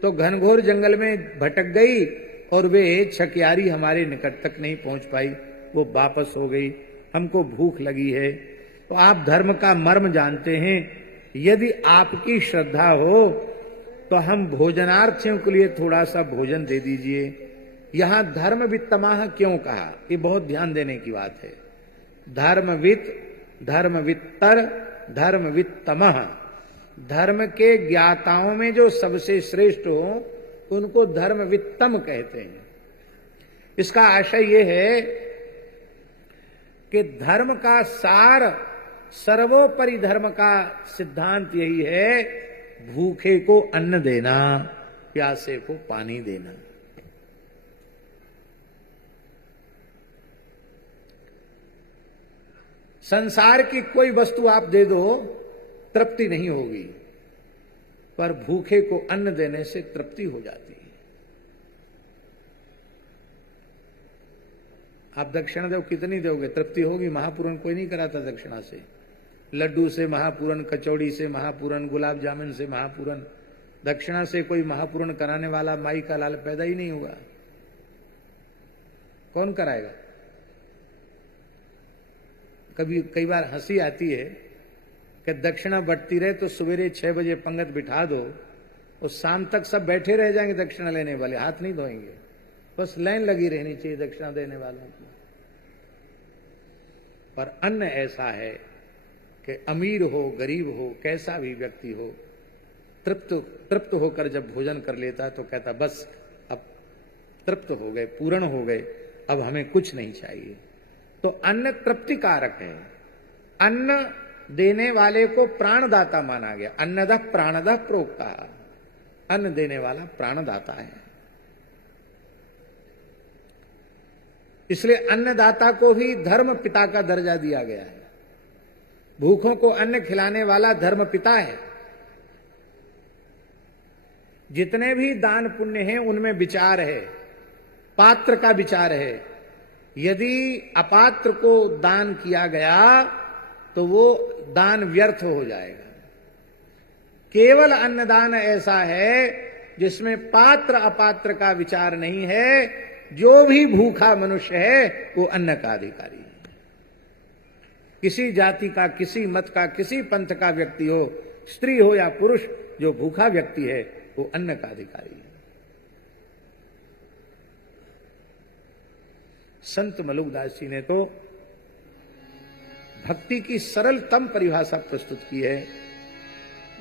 तो घनघोर जंगल में भटक गई और वे छकियारी हमारे निकट तक नहीं पहुंच पाई, वो वापस हो गई। हमको भूख लगी है। तो आप धर्म का मर्म जानते हैं, यदि आपकी श्रद्धा हो तो हम भोजनार्थियों के लिए थोड़ा सा भोजन दे दीजिए। यहां धर्मवित्तमाह क्यों कहा, ये बहुत ध्यान देने की बात है। धर्मवित्त, धर्मवित्तर, धर्मवित्तमः, धर्म के ज्ञाताओं में जो सबसे श्रेष्ठ हो उनको धर्मवित्तम कहते हैं। इसका आशय यह है कि धर्म का सार, सर्वोपरि धर्म का सिद्धांत यही है, भूखे को अन्न देना, प्यासे को पानी देना। संसार की कोई वस्तु आप दे दो तृप्ति नहीं होगी, पर भूखे को अन्न देने से तृप्ति हो जाती है। आप दक्षिणा दो, कितनी दोगे तृप्ति होगी? महापूरन कोई नहीं कराता दक्षिणा से। लड्डू से महापूरन, कचौड़ी से महापूरन, गुलाब जामुन से महापूरन। दक्षिणा से कोई महापूरन कराने वाला माई का लाल पैदा ही नहीं हुआ। कौन कराएगा? कई बार हंसी आती है कि दक्षिणा बढ़ती रहे तो सवेरे 6 बजे पंगत बिठा दो और शाम तक सब बैठे रह जाएंगे दक्षिणा लेने वाले, हाथ नहीं धोएंगे, बस लाइन लगी रहनी चाहिए दक्षिणा देने वालों की। पर अन्न ऐसा है कि अमीर हो गरीब हो कैसा भी व्यक्ति हो, तृप्त होकर जब भोजन कर लेता तो कहता बस अब तृप्त हो गए, पूर्ण हो गए, अब हमें कुछ नहीं चाहिए। तो अन्न तृप्तिकारक है। अन्न देने वाले को प्राणदाता माना गया। अन्नदः प्राणदः प्रोक्ता, अन्न देने वाला प्राणदाता है। इसलिए अन्नदाता को भी धर्म पिता का दर्जा दिया गया है। भूखों को अन्न खिलाने वाला धर्म पिता है। जितने भी दान पुण्य हैं उनमें विचार है, पात्र का विचार है। यदि अपात्र को दान किया गया तो वो दान व्यर्थ हो जाएगा। केवल अन्नदान ऐसा है जिसमें पात्र अपात्र का विचार नहीं है। जो भी भूखा मनुष्य है वो अन्न का अधिकारी है। किसी जाति का, किसी मत का, किसी पंथ का व्यक्ति हो, स्त्री हो या पुरुष, जो भूखा व्यक्ति है वो अन्न का अधिकारी है। संत मलुकदास जी ने तो भक्ति की सरलतम परिभाषा प्रस्तुत की है।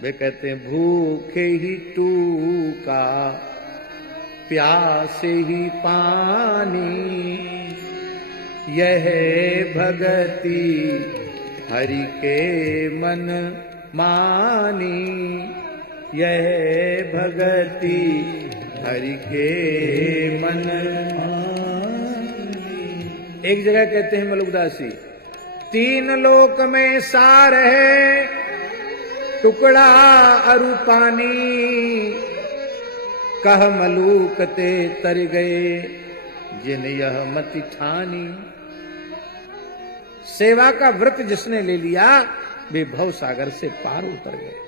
वे कहते हैं भूखे ही टूका, प्यासे ही पानी, यह भगति हरि के मन मानी, यह भगति हरि के मन मानी। एक जगह कहते हैं मलुकदासी, तीन लोक में सार है, टुकड़ा अरु पानी, कह मलूक ते तर गए, जिन यह मति ठानी। सेवा का व्रत जिसने ले लिया वे भव सागर से पार उतर गए।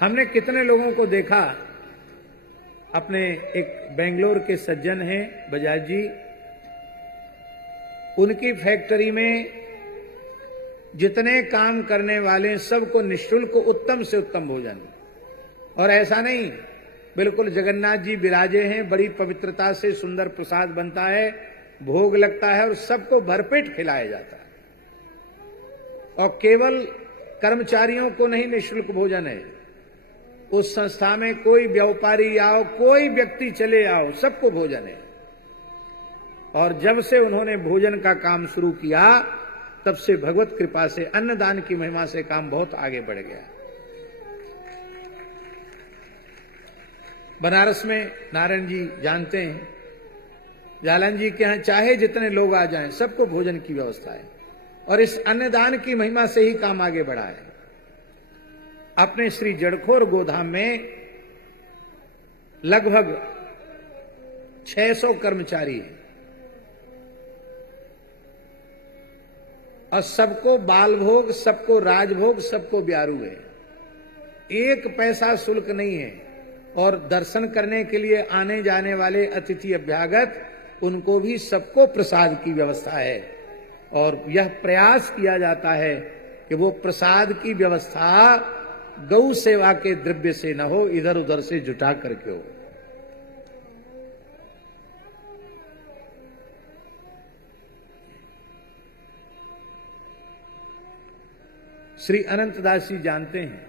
हमने कितने लोगों को देखा, अपने एक बेंगलोर के सज्जन हैं बजाज जी, उनकी फैक्ट्री में जितने काम करने वाले सबको निःशुल्क उत्तम से उत्तम भोजन। और ऐसा नहीं, बिल्कुल जगन्नाथ जी विराजे हैं, बड़ी पवित्रता से सुंदर प्रसाद बनता है, भोग लगता है और सबको भरपेट खिलाया जाता है। और केवल कर्मचारियों को नहीं निःशुल्क भोजन है, उस संस्था में कोई व्यापारी आओ, कोई व्यक्ति चले आओ, सबको भोजन है। और जब से उन्होंने भोजन का काम शुरू किया तब से भगवत कृपा से अन्नदान की महिमा से काम बहुत आगे बढ़ गया। बनारस में नारायण जी जानते हैं, जालन जी के यहां चाहे जितने लोग आ जाएं सबको भोजन की व्यवस्था है और इस अन्नदान की महिमा से ही काम आगे बढ़ा है। अपने श्री जड़खोर गोधाम में लगभग 600 कर्मचारी हैं और सबको बाल भोग, सबको राजभोग, सबको ब्यारू है। एक पैसा शुल्क नहीं है और दर्शन करने के लिए आने जाने वाले अतिथि अभ्यागत उनको भी सबको प्रसाद की व्यवस्था है। और यह प्रयास किया जाता है कि वो प्रसाद की व्यवस्था गौ सेवा के द्रव्य से न हो, इधर उधर से जुटा करके हो। श्री अनंतदास जी जानते हैं,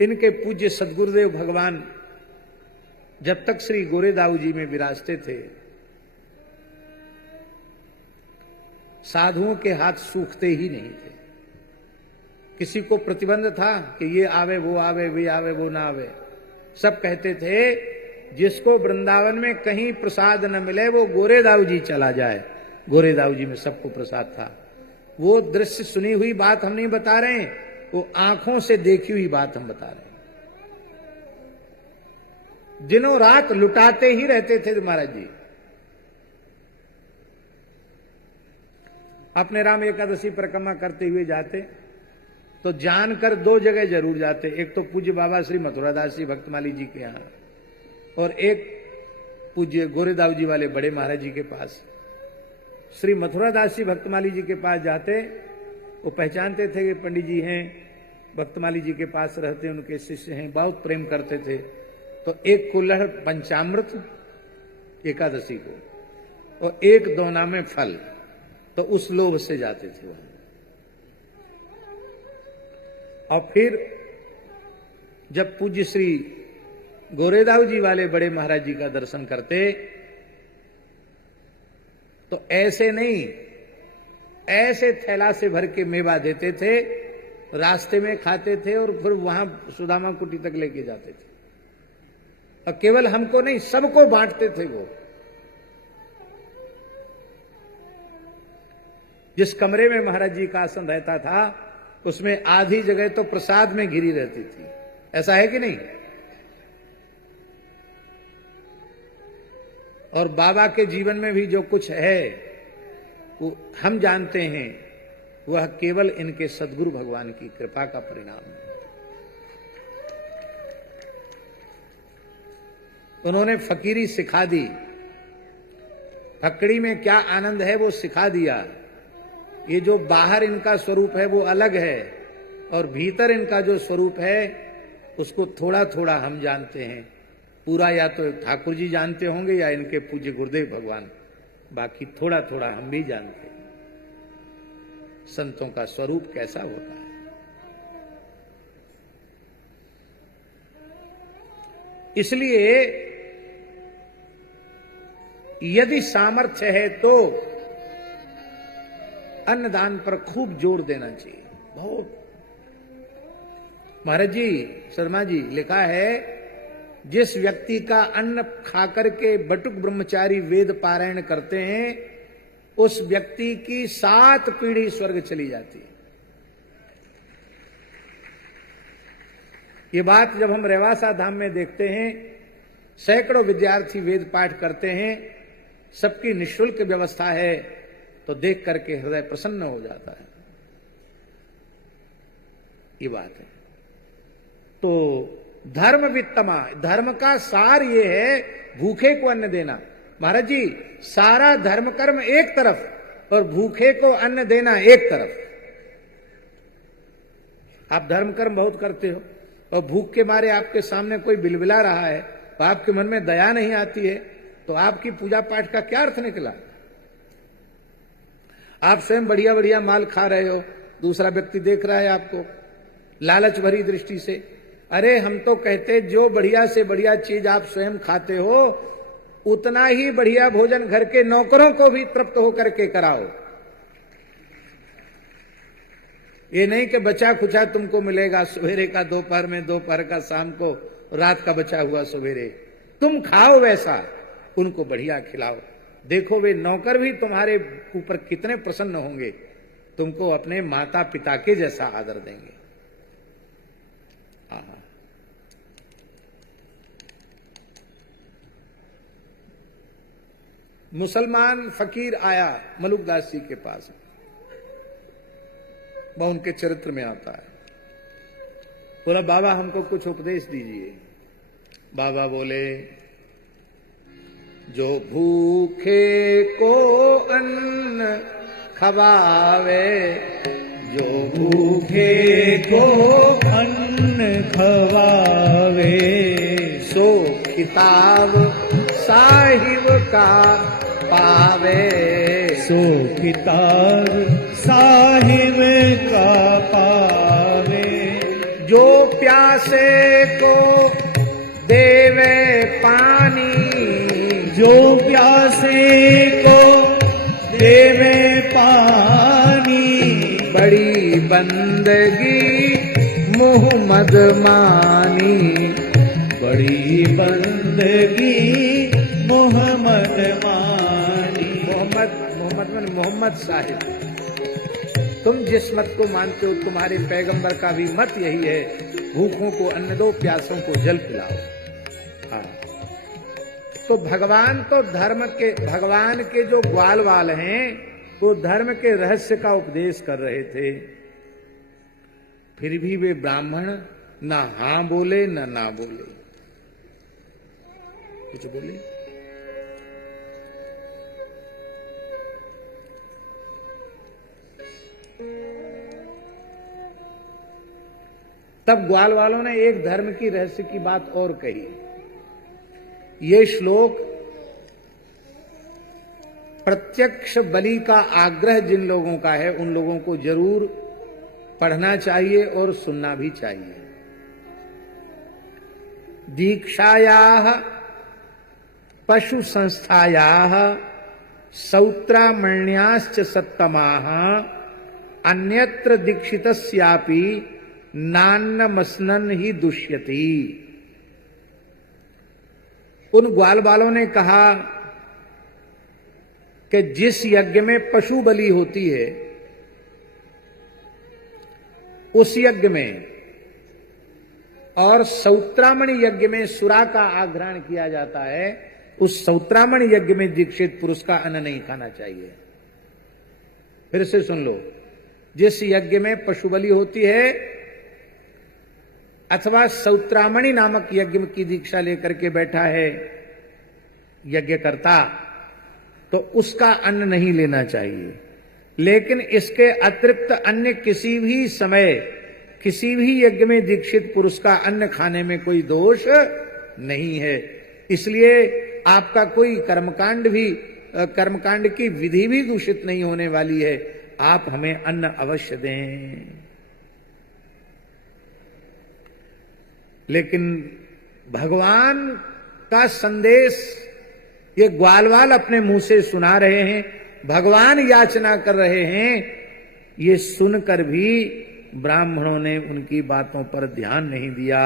इनके पूज्य सदगुरुदेव भगवान जब तक श्री गोरेदाऊ जी में विराजते थे, साधुओं के हाथ सूखते ही नहीं थे। किसी को प्रतिबंध था कि ये आवे वो आवे, वे आवे वो ना आवे। सब कहते थे जिसको वृंदावन में कहीं प्रसाद न मिले वो गोरेदाऊ जी चला जाए। गोरेदाऊ जी में सबको प्रसाद था। वो दृश्य सुनी हुई बात हम नहीं बता रहे हैं, वो आंखों से देखी हुई बात हम बता रहे हैं। दिनों रात लुटाते ही रहते थे महाराज जी। अपने राम एकादशी परिक्रमा करते हुए जाते तो जानकर दो जगह जरूर जाते, एक तो पूज्य बाबा श्री मथुरादास जी भक्तमाली जी के यहाँ और एक पूज्य गोरेदाऊ जी वाले बड़े महाराज जी के पास। श्री मथुरादास जी भक्तमाली जी के पास जाते, वो पहचानते थे कि पंडित जी हैं, भक्तमाली जी के पास रहते, उनके शिष्य हैं, बहुत प्रेम करते थे। तो एक कुल्हड़ पंचामृत एकादशी को और एक दोना में फल, तो उस लोभ से जाते थे वहां। और फिर जब पूज्य श्री गोरेदाऊ जी वाले बड़े महाराज जी का दर्शन करते तो ऐसे नहीं, ऐसे थैला से भर के मेवा देते थे, रास्ते में खाते थे और फिर वहां सुदामा कुटी तक लेके जाते थे। और केवल हमको नहीं, सबको बांटते थे। वो जिस कमरे में महाराज जी का आसन रहता था उसमें आधी जगह तो प्रसाद में घिरी रहती थी। ऐसा है कि नहीं? और बाबा के जीवन में भी जो कुछ है वो हम जानते हैं, वह केवल इनके सद्गुरु भगवान की कृपा का परिणाम है। उन्होंने फकीरी सिखा दी, फकड़ी में क्या आनंद है वो सिखा दिया। ये जो बाहर इनका स्वरूप है वो अलग है और भीतर इनका जो स्वरूप है उसको थोड़ा थोड़ा हम जानते हैं। पूरा या तो ठाकुर जी जानते होंगे या इनके पूज्य गुरुदेव भगवान बाकी थोड़ा थोड़ा हम भी जानते हैं संतों का स्वरूप कैसा होता है। इसलिए यदि सामर्थ्य है तो अन्नदान पर खूब जोर देना चाहिए। बहुत महाराज जी, शर्मा जी, लिखा है जिस व्यक्ति का अन्न खाकर के बटुक ब्रह्मचारी वेद पारायण करते हैं उस व्यक्ति की 7 पीढ़ी स्वर्ग चली जाती है। ये बात जब हम रेवासा धाम में देखते हैं, सैकड़ों विद्यार्थी वेद पाठ करते हैं, सबकी निःशुल्क व्यवस्था है, तो देख करके हृदय प्रसन्न हो जाता है। ये बात है। तो धर्म वित्तमा, धर्म का सार ये है भूखे को अन्न देना। महाराज जी, सारा धर्म कर्म एक तरफ और भूखे को अन्न देना एक तरफ। आप धर्म कर्म बहुत करते हो और भूख के मारे आपके सामने कोई बिलबिला रहा है तो आपके मन में दया नहीं आती है, तो आपकी पूजा पाठ का क्या अर्थ निकला? आप स्वयं बढ़िया बढ़िया माल खा रहे हो, दूसरा व्यक्ति देख रहा है आपको लालच भरी दृष्टि से। अरे हम तो कहते जो बढ़िया से बढ़िया चीज आप स्वयं खाते हो उतना ही बढ़िया भोजन घर के नौकरों को भी तृप्त होकर के कराओ। ये नहीं कि बचा खुचा तुमको मिलेगा सवेरे का दोपहर में, दोपहर का शाम को, रात का बचा हुआ सवेरे। तुम खाओ वैसा, उनको बढ़िया खिलाओ। देखो वे नौकर भी तुम्हारे ऊपर कितने प्रसन्न होंगे, तुमको अपने माता पिता के जैसा आदर देंगे। मुसलमान फकीर आया मलुकदास जी के पास, वह उनके चरित्र में आता है। बोला बाबा हमको कुछ उपदेश दीजिए। बाबा बोले जो भूखे को अन्न खवावे, जो भूखे को अन्न खवावे, सो खिताब साहिब का पावे, सो खिताब साहिब का पावे। जो प्यासे को देवे पानी, जो प्यासे को देवे पानी, बड़ी बंदगी मोहम्मद मानी, बड़ी बंदगी मोहम्मद मानी। मोहम्मद साहिब, तुम जिस मत को मानते हो तुम्हारे पैगंबर का भी मत यही है, भूखों को अन्न दो, प्यासों को जल पिलाओ। हाँ, तो भगवान तो भगवान के जो ग्वाल वाल हैं वो धर्म के रहस्य का उपदेश कर रहे थे, फिर भी वे ब्राह्मण ना हाँ बोले ना बोले, कुछ बोले। तब ग्वाल वालों ने एक धर्म की रहस्य की बात और कही। ये श्लोक प्रत्यक्ष बलि का आग्रह जिन लोगों का है उन लोगों को जरूर पढ़ना चाहिए और सुनना भी चाहिए। दीक्षायाः पशु संस्थायाः सौत्रामण्याश्च सत्तमाः अन्यत्र दीक्षितस्यापि नान्नमस्नन ही दुष्यति। उन ग्वाल वालों ने कहा कि जिस यज्ञ में पशु बलि होती है उस यज्ञ में और सौत्रामणि यज्ञ में सुरा का आग्रहण किया जाता है, उस सौत्रामणि यज्ञ में दीक्षित पुरुष का अन्न नहीं खाना चाहिए। फिर से सुन लो, जिस यज्ञ में पशु बलि होती है अथवा सौत्रामणि नामक यज्ञ की दीक्षा लेकर के बैठा है यज्ञकर्ता, तो उसका अन्न नहीं लेना चाहिए। लेकिन इसके अतिरिक्त अन्य किसी भी समय किसी भी यज्ञ में दीक्षित पुरुष का अन्न खाने में कोई दोष नहीं है। इसलिए आपका कोई कर्मकांड भी कर्मकांड की विधि भी दूषित नहीं होने वाली है, आप हमें अन्न अवश्य दें। लेकिन भगवान का संदेश ये ग्वालवाल अपने मुंह से सुना रहे हैं, भगवान याचना कर रहे हैं, ये सुनकर भी ब्राह्मणों ने उनकी बातों पर ध्यान नहीं दिया।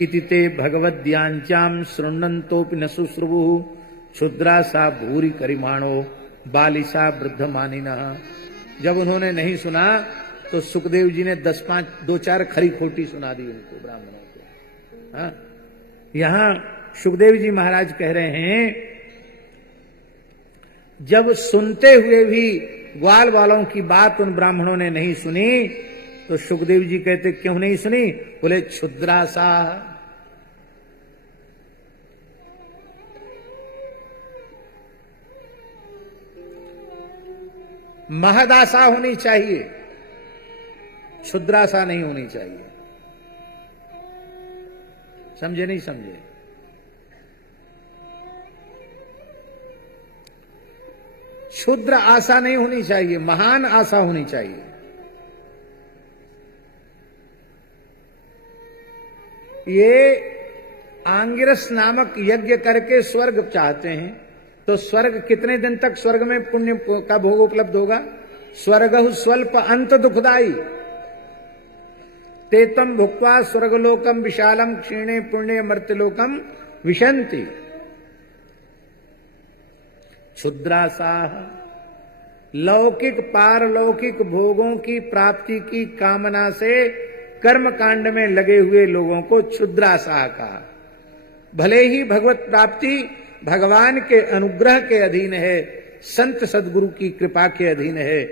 इति ते भगवद्यांचाम शृण्वन्तोपि न शुश्रुवु क्षुद्रा सा भूरि करिमाणो बालिसा वृद्ध मानिनः। जब उन्होंने नहीं सुना तो सुखदेव जी ने 2-4 खरी खोटी सुना दी उनको, ब्राह्मणों को। हाँ, यहां सुखदेव जी महाराज कह रहे हैं, जब सुनते हुए भी ग्वाल वालों की बात उन ब्राह्मणों ने नहीं सुनी तो सुखदेव जी कहते क्यों नहीं सुनी? बोले क्षुद्रासा, महदासा होनी चाहिए, क्षुद्रासा नहीं होनी चाहिए। समझे नहीं समझे? क्षुद्र आशा नहीं होनी चाहिए, महान आशा होनी चाहिए। ये आंगिरस नामक यज्ञ करके स्वर्ग चाहते हैं, तो स्वर्ग कितने दिन तक स्वर्ग में पुण्य का भोग उपलब्ध होगा? स्वर्ग स्वल्प अंत दुखदाई तेतम भुक्त्वा स्वर्गलोकम विशालम क्षीणे पुण्य मर्त्यलोकम विशंति। क्षुद्रासाह, लौकिक पारलौकिक भोगों की प्राप्ति की कामना से कर्म कांड में लगे हुए लोगों को क्षुद्रासाह कहा। भले ही भगवत प्राप्ति भगवान के अनुग्रह के अधीन है, संत सदगुरु की कृपा के अधीन है,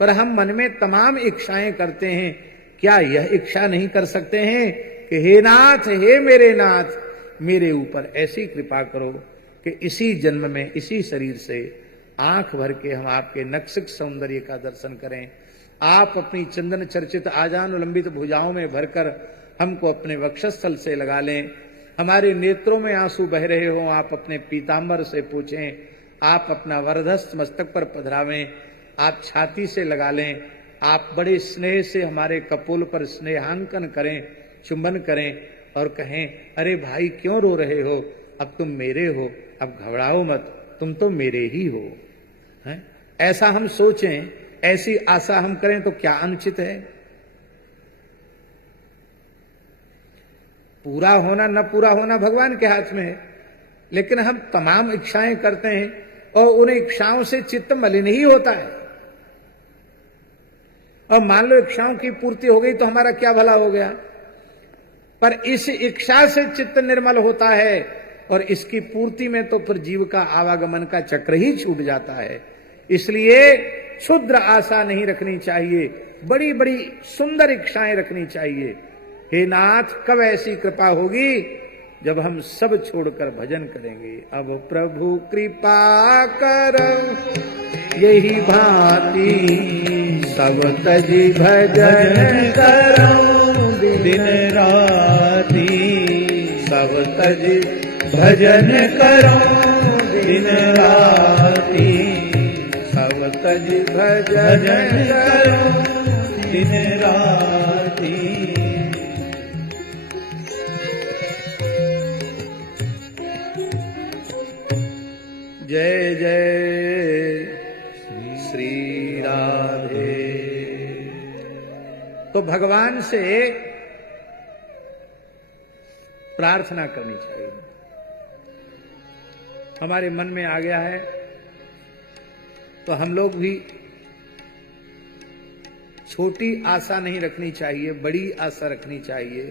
पर हम मन में तमाम इच्छाएं करते हैं। क्या यह इच्छा नहीं कर सकते हैं कि हे नाथ, हे मेरे नाथ, मेरे ऊपर ऐसी कृपा करो कि इसी जन्म में इसी शरीर से आंख भर के हम आपके नक्सिक सौंदर्य का दर्शन करें। आप अपनी चंदन चर्चित आजान लंबित भुजाओं में भरकर हमको अपने वक्षस्थल से लगा लें। हमारे नेत्रों में आंसू बह रहे हो, आप अपने पीतांबर से पूछें। आप अपना वरदहस्त मस्तक पर पधरावें, आप छाती से लगा लें। आप बड़े स्नेह से हमारे कपोल पर स्नेहांकन करें, चुंबन करें और कहें, अरे भाई क्यों रो रहे हो, अब तुम मेरे हो, अब घबराओ मत, तुम तो मेरे ही हो। है? ऐसा हम सोचें, ऐसी आशा हम करें तो क्या अनुचित है? पूरा होना न पूरा होना भगवान के हाथ में है, लेकिन हम तमाम इच्छाएं करते हैं और उन इच्छाओं से चित्त मलिन ही होता है। और मान लो इच्छाओं की पूर्ति हो गई तो हमारा क्या भला हो गया, पर इस इच्छा से चित्त निर्मल होता है और इसकी पूर्ति में तो फिर जीव का आवागमन का चक्र ही छूट जाता है। इसलिए क्षुद्र आशा नहीं रखनी चाहिए, बड़ी बड़ी सुंदर इच्छाएं रखनी चाहिए। हे नाथ, कब ऐसी कृपा होगी? जब हम सब छोड़कर भजन करेंगे। अब प्रभु कृपा करो यही भांति, सब तजी भजन करो दिन राती। सब तजी भजन करो दिन राती, सब तजी भजन करो दिन राती। जय जय श्री राधे। तो भगवान से प्रार्थना करनी चाहिए। हमारे मन में आ गया है तो हम लोग भी छोटी आशा नहीं रखनी चाहिए, बड़ी आशा रखनी चाहिए।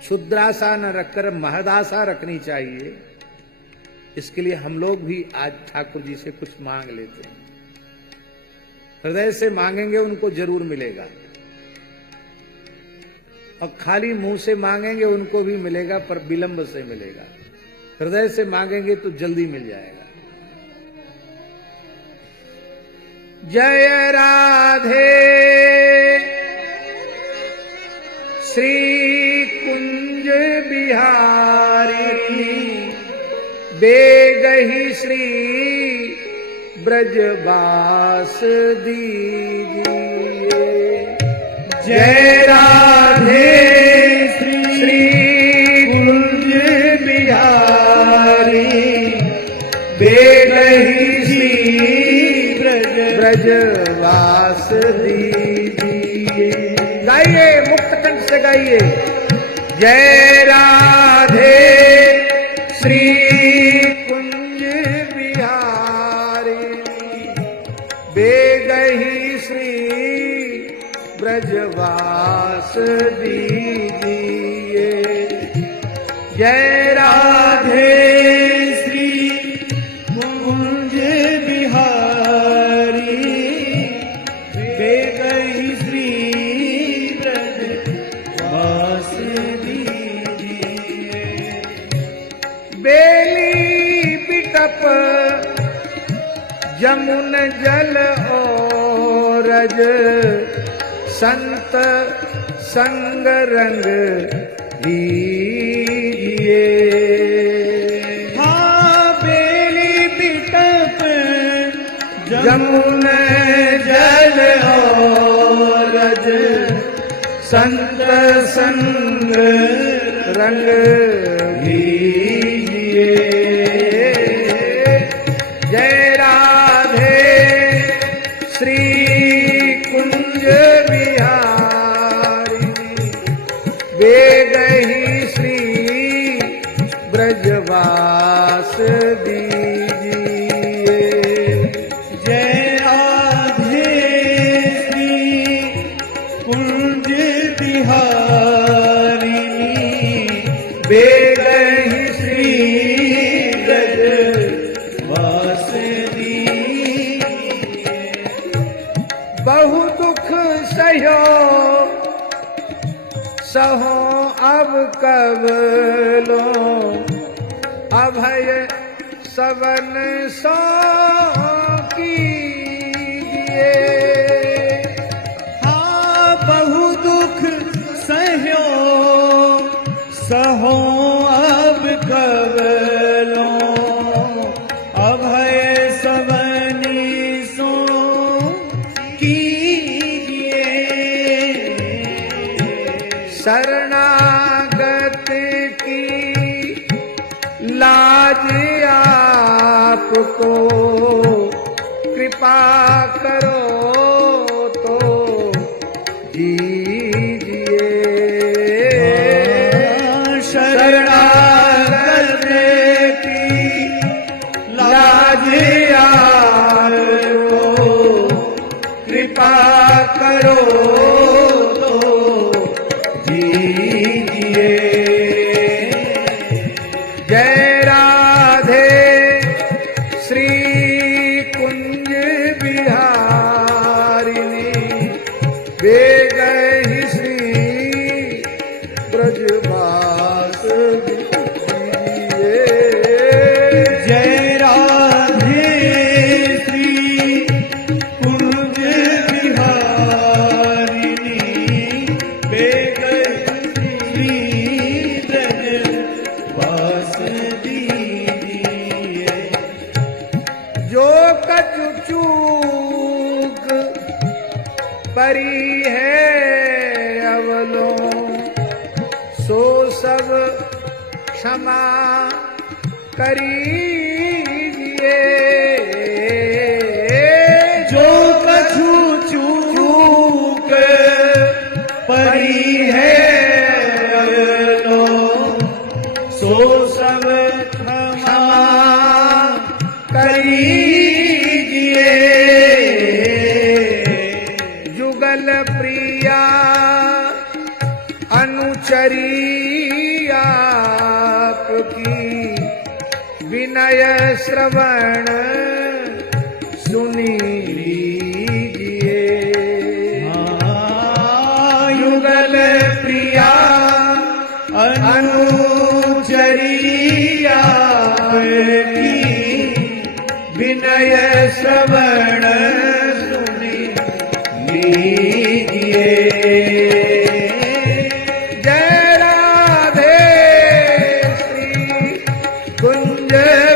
क्षुद्राशा न रखकर महदाशा रखनी चाहिए। इसके लिए हम लोग भी आज ठाकुर जी से कुछ मांग लेते हैं। हृदय से मांगेंगे उनको जरूर मिलेगा, और खाली मुंह से मांगेंगे उनको भी मिलेगा, पर विलंब से मिलेगा। हृदय से मांगेंगे तो जल्दी मिल जाएगा। जय राधे श्री कुंज बिहारी, बेगहि श्री ब्रजवास दीजिए। जय राधे श्री कुंज बिहारी बेलही श्री ब्रजवास दीजिए। गाइए, मुक्त कंठ से गाइए। जय राधे श्री कुंज बिहारी बेगही श्री ब्रजवास दीजिए। जय राधे श्री कुंज बिहारी बेगही श्री ब्रजवास दीजिए। बेली बिटप जमुन जल औरज संत संग रंग दीजिए। हाँ, बेली बिटप जमुन जल औरज संत संग रंग दीजिए। जय राधे श्री कुंज बिहारी बेगही श्री ब्रजवास दीजिए। जय राधे श्री कुंज बिहारी बेगही श्री ब्रजवास दीजिए। बहु दुख सहो सहो अब कब लो अभय सवन सो कीजिए। हाँ, बहु दुख सहो सहो अब कब लो अभय सवनी सो कीजिए। शरणागत की लाज आपको कृपा करो तो दीजिए। शरणागत की लाज आपको कृपा करो तो दीजिए। जय राधे श्री कुंज बिहारिणी बेगही श्री ब्रजवास दीजिए। जय राधे श्री कुंज बिहारिणी बेगही श्री ब्रजवास दीजिए। जो कछु चूक परी है अवलो सो सब क्षमा करीजिए। जो कछु चूक परी है अवलो सो सब क्षमा करीजिए। जुगल प्रिया अनुचरी आपकी विनय श्रवण सुनी लीजिए। युगल प्रिया अनुचरी आपकी विनय श्रवण सुनी लीजिए। जय राधे श्री कुंज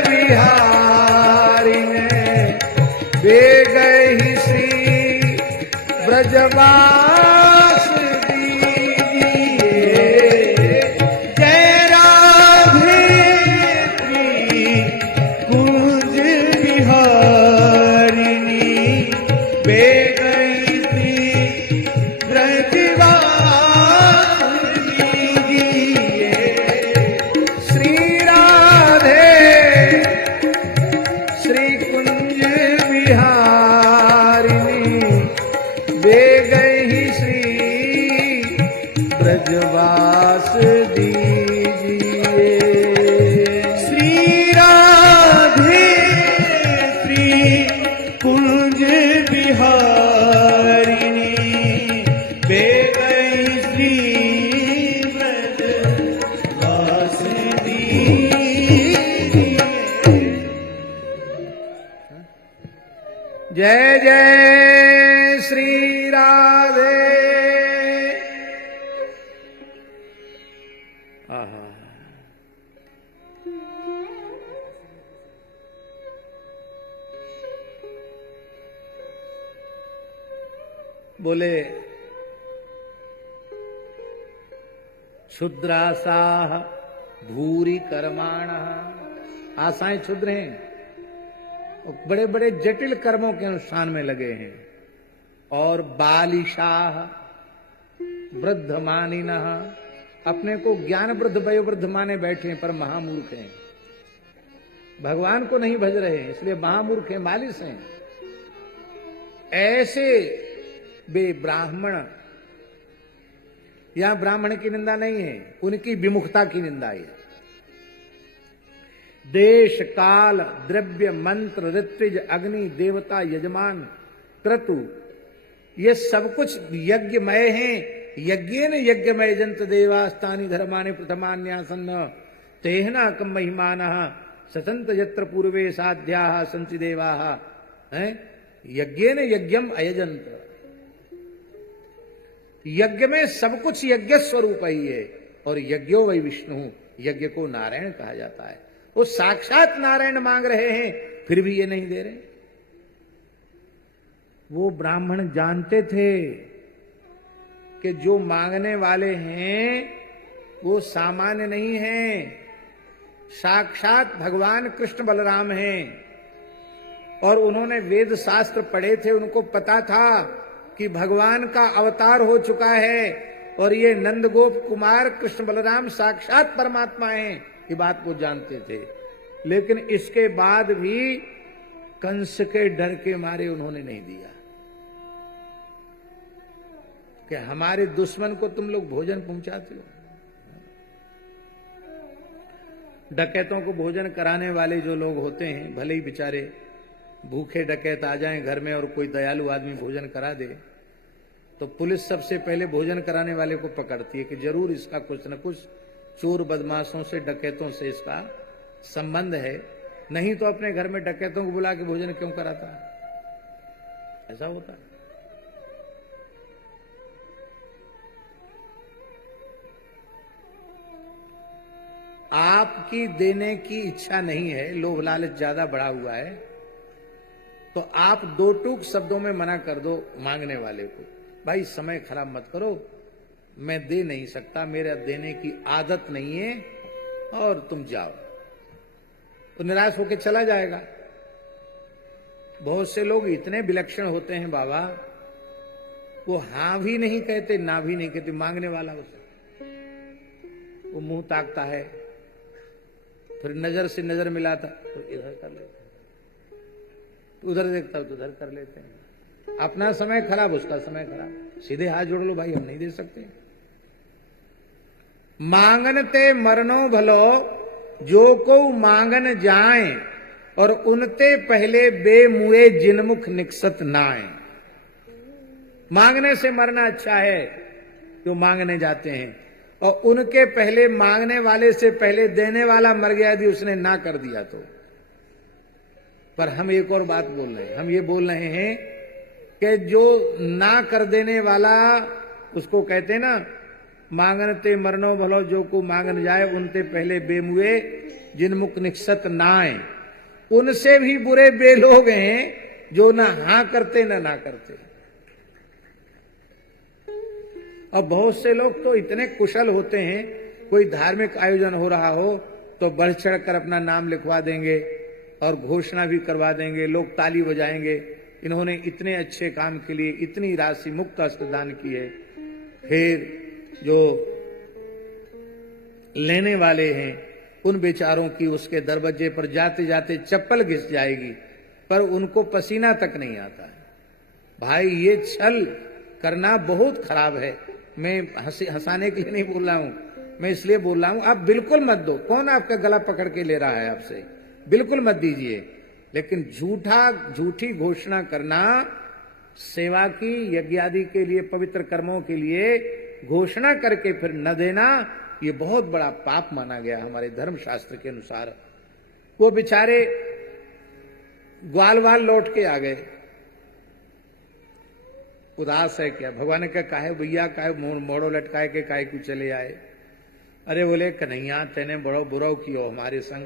बिहारी बोले क्षुद्रासाह भूरी कर्माण, आशाएं क्षुद्र हैं और बड़े बड़े जटिल कर्मों के अनुष्ठान में लगे हैं। और बालिशाह वृद्ध मानिन, अपने को ज्ञान वृद्ध वयोवृद्ध माने बैठे हैं पर महामूर्ख हैं, भगवान को नहीं भज रहे हैं इसलिए महामूर्ख हैं, बालिश हैं। ऐसे वे ब्राह्मण, यहां ब्राह्मण की निंदा नहीं है, उनकी विमुखता की निंदा है। देश काल द्रव्य मंत्र ऋत्विज अग्नि देवता यजमान क्रतु, ये सब कुछ यज्ञमय हैं। यज्ञेन यज्ञमय जंत देवास्तानि धर्मानि प्रथमान्यासन्न तेहना कम महिमानः सतंत यत्र पूर्वे साध्याः संचि देवाः, हैं यज्ञेन यज्ञम अयजंत। यज्ञ में सब कुछ यज्ञ स्वरूप ही है। और यज्ञो वै विष्णु, यज्ञ को नारायण कहा जाता है। वो साक्षात नारायण मांग रहे हैं फिर भी ये नहीं दे रहे। वो ब्राह्मण जानते थे कि जो मांगने वाले हैं वो सामान्य नहीं है, साक्षात भगवान कृष्ण बलराम हैं। और उन्होंने वेद शास्त्र पढ़े थे, उनको पता था कि भगवान का अवतार हो चुका है और ये नंदगोप कुमार कृष्ण बलराम साक्षात परमात्मा हैं, ये बात वो जानते थे। लेकिन इसके बाद भी कंस के डर के मारे उन्होंने नहीं दिया कि हमारे दुश्मन को तुम लोग भोजन पहुंचाते हो। डकैतों को भोजन कराने वाले जो लोग होते हैं, भले ही बेचारे भूखे डकैत आ जाएं घर में और कोई दयालु आदमी भोजन करा दे, तो पुलिस सबसे पहले भोजन कराने वाले को पकड़ती है कि जरूर इसका कुछ न कुछ चोर बदमाशों से डकैतों से इसका संबंध है, नहीं तो अपने घर में डकैतों को बुला के भोजन क्यों कराता है। ऐसा होता है। आपकी देने की इच्छा नहीं है, लोभ लालच ज्यादा बढ़ा हुआ है, तो आप दो टूक शब्दों में मना कर दो मांगने वाले को, भाई समय खराब मत करो, मैं दे नहीं सकता, मेरा देने की आदत नहीं है और तुम जाओ। तो निराश होकर चला जाएगा। बहुत से लोग इतने विलक्षण होते हैं बाबा, वो हां भी नहीं कहते ना भी नहीं कहते, मांगने वाला उसे वो मुंह ताकता है, फिर नजर से नजर मिलाता तो इधर कर लेता, तो उधर देखता तो उधर कर लेते हैं। अपना समय खराब उसका समय खराब। सीधे हाथ जोड़ लो भाई, हम नहीं दे सकते। मांगनते मरनो भलो जो को मांगन जाए, और उनते पहले बेमुए जिनमुख निकसत नाए। मांगने से मरना अच्छा है जो मांगने जाते हैं, और उनके पहले मांगने वाले से पहले देने वाला मर गया यदि उसने ना कर दिया तो। पर हम एक और बात बोल रहे हैं, हम ये बोल रहे हैं कि जो ना कर देने वाला, उसको कहते हैं ना, मांगनते मरनो भलो जो को मांगन जाए, उनते पहले बेमुए जिनमुख निकसत नाए। उनसे भी बुरे बे लोग हैं जो ना हां करते ना करते। और बहुत से लोग तो इतने कुशल होते हैं, कोई धार्मिक आयोजन हो रहा हो तो बढ़ चढ़ कर अपना नाम लिखवा देंगे और घोषणा भी करवा देंगे, लोग ताली बजाएंगे, इन्होंने इतने अच्छे काम के लिए इतनी राशि मुक्त हस्तदान की है। फिर जो लेने वाले हैं उन बेचारों की उसके दरवाजे पर जाते जाते चप्पल घिस जाएगी, पर उनको पसीना तक नहीं आता है। भाई ये छल करना बहुत खराब है। मैं हंसाने के लिए नहीं बोल रहा हूं, मैं इसलिए बोल रहा हूं आप बिल्कुल मत दो। कौन आपका गला पकड़ के ले रहा है आपसे? बिल्कुल मत दीजिए। लेकिन झूठी घोषणा करना, सेवा की यज्ञ आदि के लिए पवित्र कर्मों के लिए घोषणा करके फिर न देना, ये बहुत बड़ा पाप माना गया हमारे धर्म शास्त्र के अनुसार। वो बेचारे ग्वाल वाल लौट के आ गए, उदास है क्या? भगवान ने कहा काहे भैया, काहे मोड़ो लटकाए के काहे क्यों चले आए? अरे बोले कन्हैया तेने बड़ो बुरो कियो हमारे संग,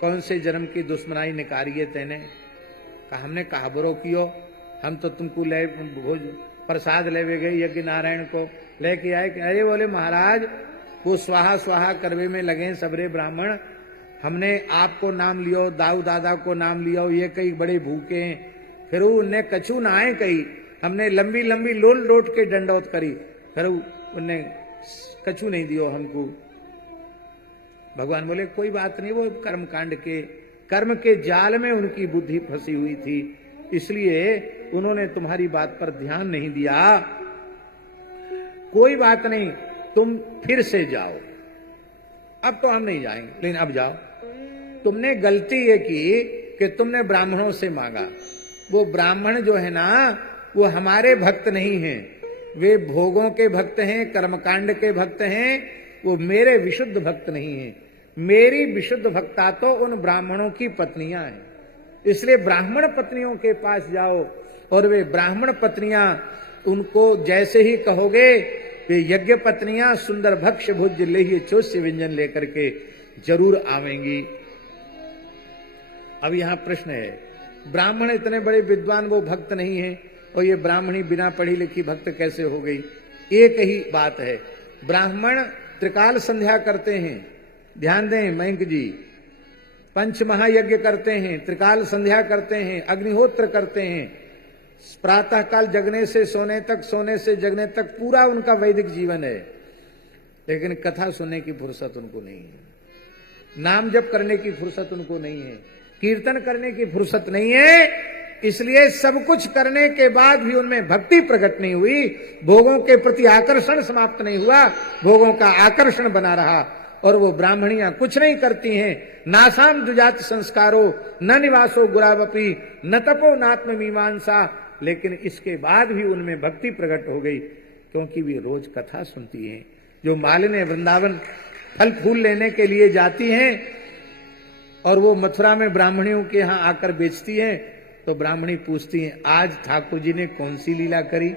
कौन से जन्म की दुश्मनाई निकाली है तेने? कहा हमने कहा बुरो कियो, हम तो तुमको ले भोज प्रसाद लेवे गए यज्ञ नारायण को लेके आए। अरे बोले महाराज वो स्वाहा स्वाहा करवे में लगे सबरे ब्राह्मण, हमने आपको नाम लियो, दाऊ दादा को नाम लियो, ये कई बड़े भूखे हैं, फिर उनने कछु ना आए कही, हमने लंबी लंबी लोल लोट के दंडौत करी, फिर उनने कछु नहीं दियो हमको। भगवान बोले कोई बात नहीं, वो कर्म के जाल में उनकी बुद्धि फंसी हुई थी, इसलिए उन्होंने तुम्हारी बात पर ध्यान नहीं दिया। कोई बात नहीं, तुम फिर से जाओ। अब तो हम नहीं जाएंगे, लेकिन अब जाओ। तुमने गलती ये की कि तुमने ब्राह्मणों से मांगा। वो ब्राह्मण जो है ना, वो हमारे भक्त नहीं हैं, वे भोगों के भक्त हैं, कर्मकांड के भक्त हैं, वो मेरे विशुद्ध भक्त नहीं हैं। मेरी विशुद्ध भक्ता तो उन ब्राह्मणों की पत्नियां हैं, इसलिए ब्राह्मण पत्नियों के पास जाओ, और वे ब्राह्मण पत्नियां उनको जैसे ही कहोगे, वे यज्ञ पत्नियां सुंदर भक्ष भुज लेहिए चोष्य व्यंजन लेकर के जरूर आवेंगी। अब यहां प्रश्न है, ब्राह्मण इतने बड़े विद्वान वो भक्त नहीं है, और ये ब्राह्मणी बिना पढ़ी लिखी भक्त कैसे हो गई? एक ही बात है, ब्राह्मण त्रिकाल संध्या करते हैं, ध्यान दें मयंक जी, पंच महायज्ञ करते हैं, त्रिकाल संध्या करते हैं, अग्निहोत्र करते हैं, प्रातः काल जगने से सोने तक, सोने से जगने तक पूरा उनका वैदिक जीवन है, लेकिन कथा सुनने की फुर्सत उनको नहीं है, नाम जप करने की फुर्सत उनको नहीं है, कीर्तन करने की फुर्सत नहीं है, इसलिए सब कुछ करने के बाद भी उनमें भक्ति प्रकट नहीं हुई, भोगों के प्रति आकर्षण समाप्त नहीं हुआ, भोगों का आकर्षण बना रहा। और वो ब्राह्मणियां कुछ नहीं करती हैं, नासाम दुजात संस्कारो न निवासो गुरावपी न तपो नात्म मीमांसा, लेकिन इसके बाद भी उनमें भक्ति प्रकट हो गई, क्योंकि वे रोज कथा सुनती हैं। जो मालिनी वृंदावन फल फूल लेने के लिए जाती हैं और वो मथुरा में ब्राह्मणियों के यहाँ आकर बेचती हैं, तो ब्राह्मणी पूछती हैं आज ठाकुर जी ने कौन सी लीला करी,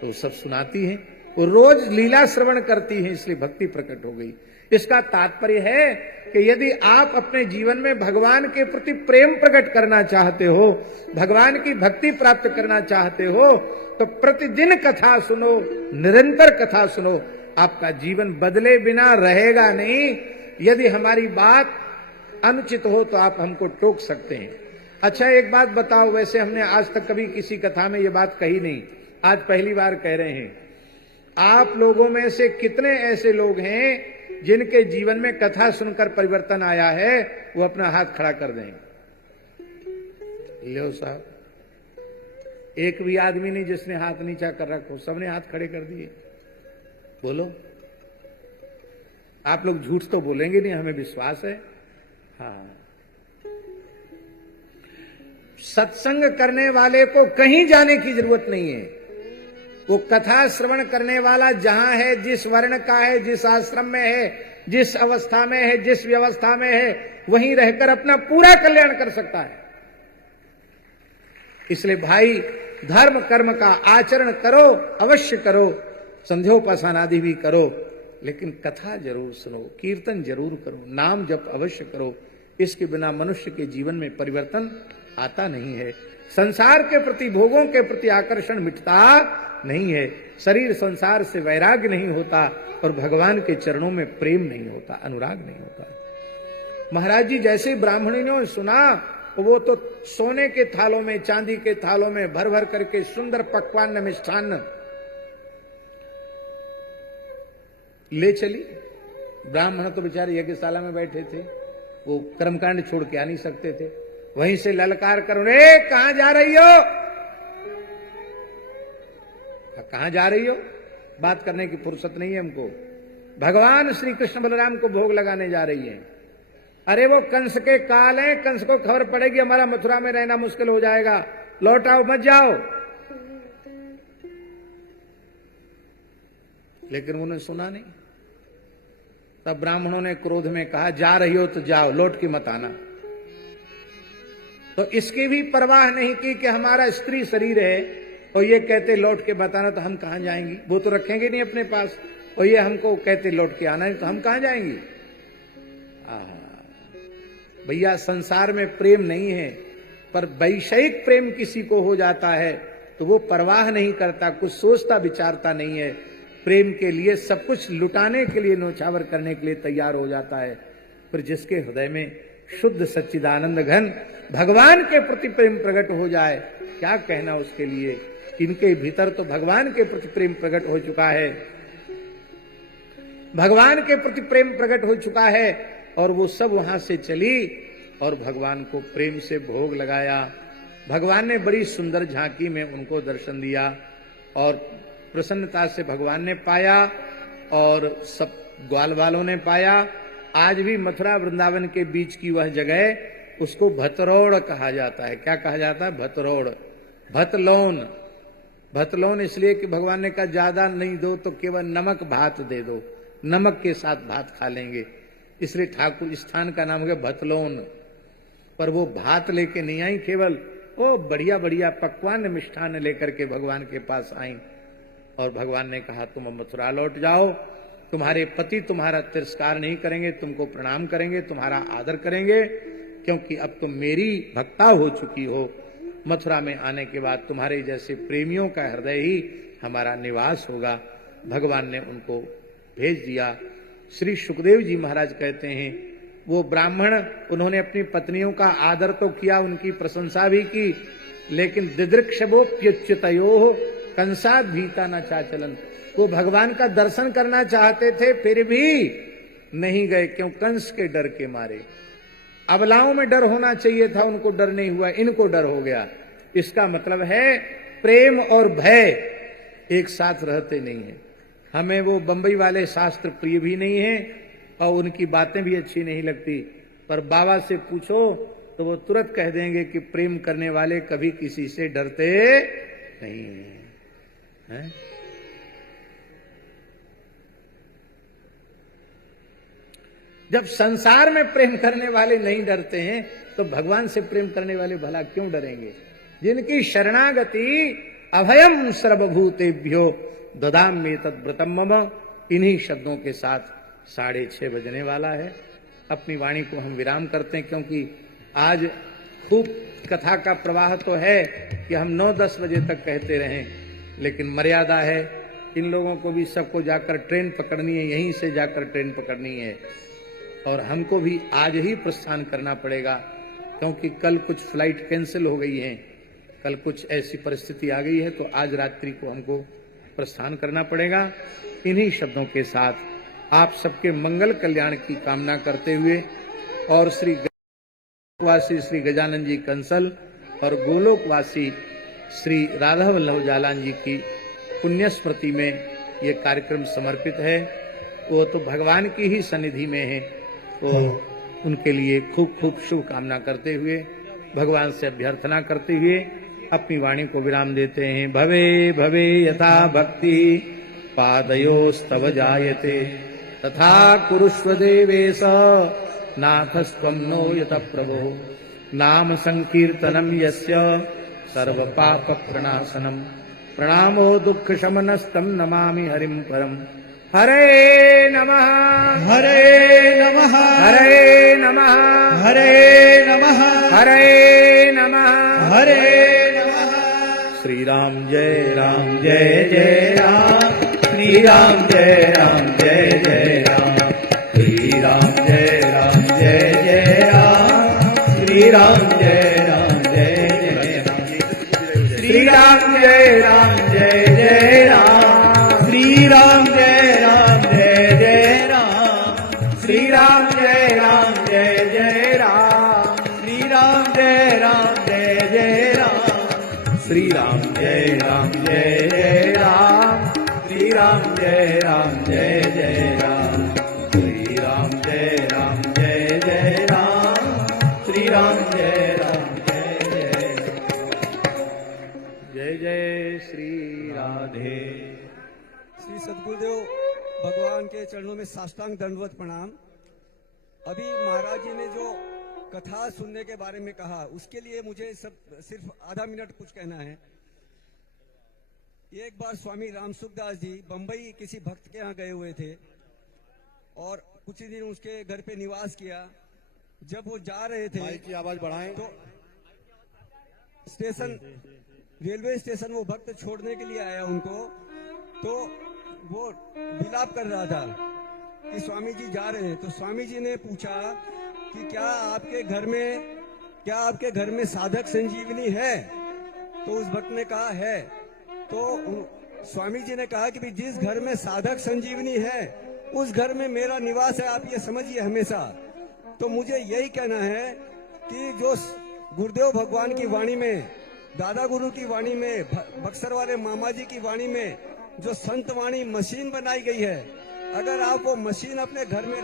तो सब सुनाती हैं, वो रोज लीला श्रवण करती हैं, इसलिए भक्ति प्रकट हो गई। इसका तात्पर्य है कि यदि आप अपने जीवन में भगवान के प्रति प्रेम प्रकट करना चाहते हो, भगवान की भक्ति प्राप्त करना चाहते हो, तो प्रतिदिन कथा सुनो, निरंतर कथा सुनो, आपका जीवन बदले बिना रहेगा नहीं। यदि हमारी बात अनुचित हो तो आप हमको टोक सकते हैं। अच्छा एक बात बताओ, वैसे हमने आज तक कभी किसी कथा में ये बात कही नहीं, आज पहली बार कह रहे हैं, आप लोगों में से कितने ऐसे लोग हैं जिनके जीवन में कथा सुनकर परिवर्तन आया है? वो अपना हाथ खड़ा कर दें। लो साहब, एक भी आदमी नहीं जिसने हाथ नीचा कर रखो, सबने हाथ खड़े कर दिए। बोलो, आप लोग झूठ तो बोलेंगे नहीं, हमें विश्वास है। हाँ, सत्संग करने वाले को कहीं जाने की जरूरत नहीं है, वो कथा श्रवण करने वाला जहां है, जिस वर्ण का है, जिस आश्रम में है, जिस अवस्था में है, जिस व्यवस्था में है, वहीं रहकर अपना पूरा कल्याण कर सकता है। इसलिए भाई, धर्म कर्म का आचरण करो, अवश्य करो, संध्योपासन आदि भी करो, लेकिन कथा जरूर सुनो, कीर्तन जरूर करो, नाम जप अवश्य करो। इसके बिना मनुष्य के जीवन में परिवर्तन आता नहीं है। संसार के प्रति, भोगों के प्रति आकर्षण मिटता नहीं है, शरीर संसार से वैराग्य नहीं होता, और भगवान के चरणों में प्रेम नहीं होता, अनुराग नहीं होता। महाराज जी जैसे ब्राह्मणियों ने सुना, वो तो सोने के थालों में, चांदी के थालों में भर भर करके सुंदर पकवान मिष्ठान्न ले चली। ब्राह्मण तो बेचारे यज्ञशाला में बैठे थे, वो कर्मकांड छोड़ के आ नहीं सकते थे, वहीं से ललकार करो, रे कहां जा रही हो, कहां जा रही हो, बात करने की फुर्सत नहीं है हमको। भगवान श्री कृष्ण बलराम को भोग लगाने जा रही है। अरे वो कंस के काल है, कंस को खबर पड़ेगी हमारा मथुरा में रहना मुश्किल हो जाएगा, लौट आओ, मत जाओ। लेकिन उन्होंने सुना नहीं। तब ब्राह्मणों ने क्रोध में कहा, जा रही हो तो जाओ, लौट के मत आना। तो इसकी भी परवाह नहीं की कि हमारा स्त्री शरीर है, और ये कहते लौट के बताना, तो हम कहां जाएंगी, वो तो रखेंगे नहीं अपने पास, और ये हमको कहते लौट के आना है, तो हम कहां जाएंगे? भैया संसार में प्रेम नहीं है, पर वैषयिक प्रेम किसी को हो जाता है तो वो परवाह नहीं करता, कुछ सोचता विचारता नहीं है, प्रेम के लिए सब कुछ लुटाने के लिए, नौछावर करने के लिए तैयार हो जाता है। फिर जिसके हृदय में शुद्ध सच्चिदानंद घन भगवान के प्रति प्रेम प्रकट हो जाए, क्या कहना उसके लिए। इनके भीतर तो भगवान के प्रति प्रेम प्रकट हो चुका है, भगवान के प्रति प्रेम प्रकट हो चुका है, और वो सब वहां से चली और भगवान को प्रेम से भोग लगाया। भगवान ने बड़ी सुंदर झांकी में उनको दर्शन दिया और प्रसन्नता से भगवान ने पाया और सब ग्वाल वालों ने पाया। आज भी मथुरा वृंदावन के बीच की वह जगह, उसको भतरौड़ कहा जाता है। क्या कहा जाता है? भतरौड़, भतलौन। भतलौन इसलिए कि भगवान ने कहा ज्यादा नहीं दो तो केवल नमक भात दे दो, नमक के साथ भात खा लेंगे, इसलिए ठाकुर स्थान का नाम हो गया भतलौन। पर वो भात लेके नहीं आई, केवल वो बढ़िया बढ़िया पकवान मिष्ठान लेकर के भगवान के पास आई। और भगवान ने कहा तुम मथुरा लौट जाओ, तुम्हारे पति तुम्हारा तिरस्कार नहीं करेंगे, तुमको प्रणाम करेंगे, तुम्हारा आदर करेंगे, क्योंकि अब तुम मेरी भक्ता हो चुकी हो। मथुरा में आने के बाद तुम्हारे जैसे प्रेमियों का हृदय ही हमारा निवास होगा। भगवान ने उनको भेज दिया। श्री सुखदेव जी महाराज कहते हैं, वो ब्राह्मण, उन्होंने अपनी पत्नियों का आदर तो किया, उनकी प्रशंसा भी की, लेकिन दिदृक्षवोप्युच्युतयोः कंसाद भीता न चाचलन, वो भगवान का दर्शन करना चाहते थे फिर भी नहीं गए। क्यों? कंस के डर के मारे। अबलाओं में डर होना चाहिए था, उनको डर नहीं हुआ, इनको डर हो गया। इसका मतलब है प्रेम और भय एक साथ रहते नहीं है। हमें वो बंबई वाले शास्त्र प्रिय भी नहीं है और उनकी बातें भी अच्छी नहीं लगती, पर बाबा से पूछो तो वो तुरंत कह देंगे कि प्रेम करने वाले कभी किसी से डरते नहीं है। जब संसार में प्रेम करने वाले नहीं डरते हैं तो भगवान से प्रेम करने वाले भला क्यों डरेंगे? जिनकी शरणागति अभयम सर्वभूतेभ्यो ददाम्ये तद्व्रतम मम, इन्हीं शब्दों के साथ 6:30 बजने वाला है। अपनी वाणी को हम विराम करते हैं, क्योंकि आज खूब कथा का प्रवाह तो है कि हम 9-10 बजे तक कहते रहें, लेकिन मर्यादा है। इन लोगों को भी सबको जाकर ट्रेन पकड़नी है, यहीं से जाकर ट्रेन पकड़नी है, और हमको भी आज ही प्रस्थान करना पड़ेगा, क्योंकि कल कुछ फ्लाइट कैंसिल हो गई है, कल कुछ ऐसी परिस्थिति आ गई है, तो आज रात्रि को हमको प्रस्थान करना पड़ेगा। इन्हीं शब्दों के साथ आप सबके मंगल कल्याण की कामना करते हुए और श्री वासी श्री गजानन जी कंसल और गोलोकवासी श्री राधा वल्लभ जालान जी की पुण्य स्मृति में ये कार्यक्रम समर्पित है। वो तो भगवान की ही सन्निधि में है, तो उनके लिए खूब खूब शुभकामना करते हुए, भगवान से अभ्यर्थना करते हुए अपनी वाणी को विराम देते हैं। भवे भवे यथा भक्ति पादयोस्तव जायते, तथा कुरुष्व देवेश नाथस्त्वं नो यत प्रभो। नाम संकीर्तनम यस्य सर्व पाप प्रणाशनम, प्रणामो दुख शमनस्तम नमामि हरिम परम। हरे नमः हरे नमः हरे नमः हरे नमः हरे नमः हरे नमः। श्री राम जय जय राम, श्री राम जय जय राम, श्री राम जय जय राम, श्री राम जय जय राम, श्री राम जय जय राम, श्री राम जय जय राम, श्री राम जय जय राम, श्री राम जय जय राम, श्री राम जय जय राम, श्री राम जय जय राम, श्री राम जय जय राम, श्री राम जय जय। जय जय श्री राधे। श्री सद्गुरुदेव भगवान के चरणों में साष्टांग दंडवत प्रणाम। अभी महाराज जी ने जो कथा सुनने के बारे में कहा, उसके लिए मुझे सिर्फ आधा मिनट कुछ कहना है। एक बार स्वामी रामसुखदास जी बंबई किसी भक्त के यहाँ गए हुए थे और कुछ ही दिन उसके घर पे निवास किया। जब वो जा रहे थे माइक की आवाज बढ़ाएं। तो स्टेशन, रेलवे स्टेशन वो भक्त छोड़ने के लिए आया उनको, तो वो विलाप कर रहा था कि स्वामी जी जा रहे हैं। तो स्वामी जी ने पूछा कि क्या आपके घर में साधक संजीवनी है? तो उस भक्त ने कहा है। तो स्वामी जी ने कहा कि भी जिस घर में साधक संजीवनी है उस घर में मेरा निवास है, आप ये समझिए हमेशा। तो मुझे यही कहना है कि जो गुरुदेव भगवान की वाणी में, दादा गुरु की वाणी में, बक्सर वाले मामा जी की वाणी में जो संत वाणी मशीन बनाई गई है, अगर आप वो मशीन अपने घर में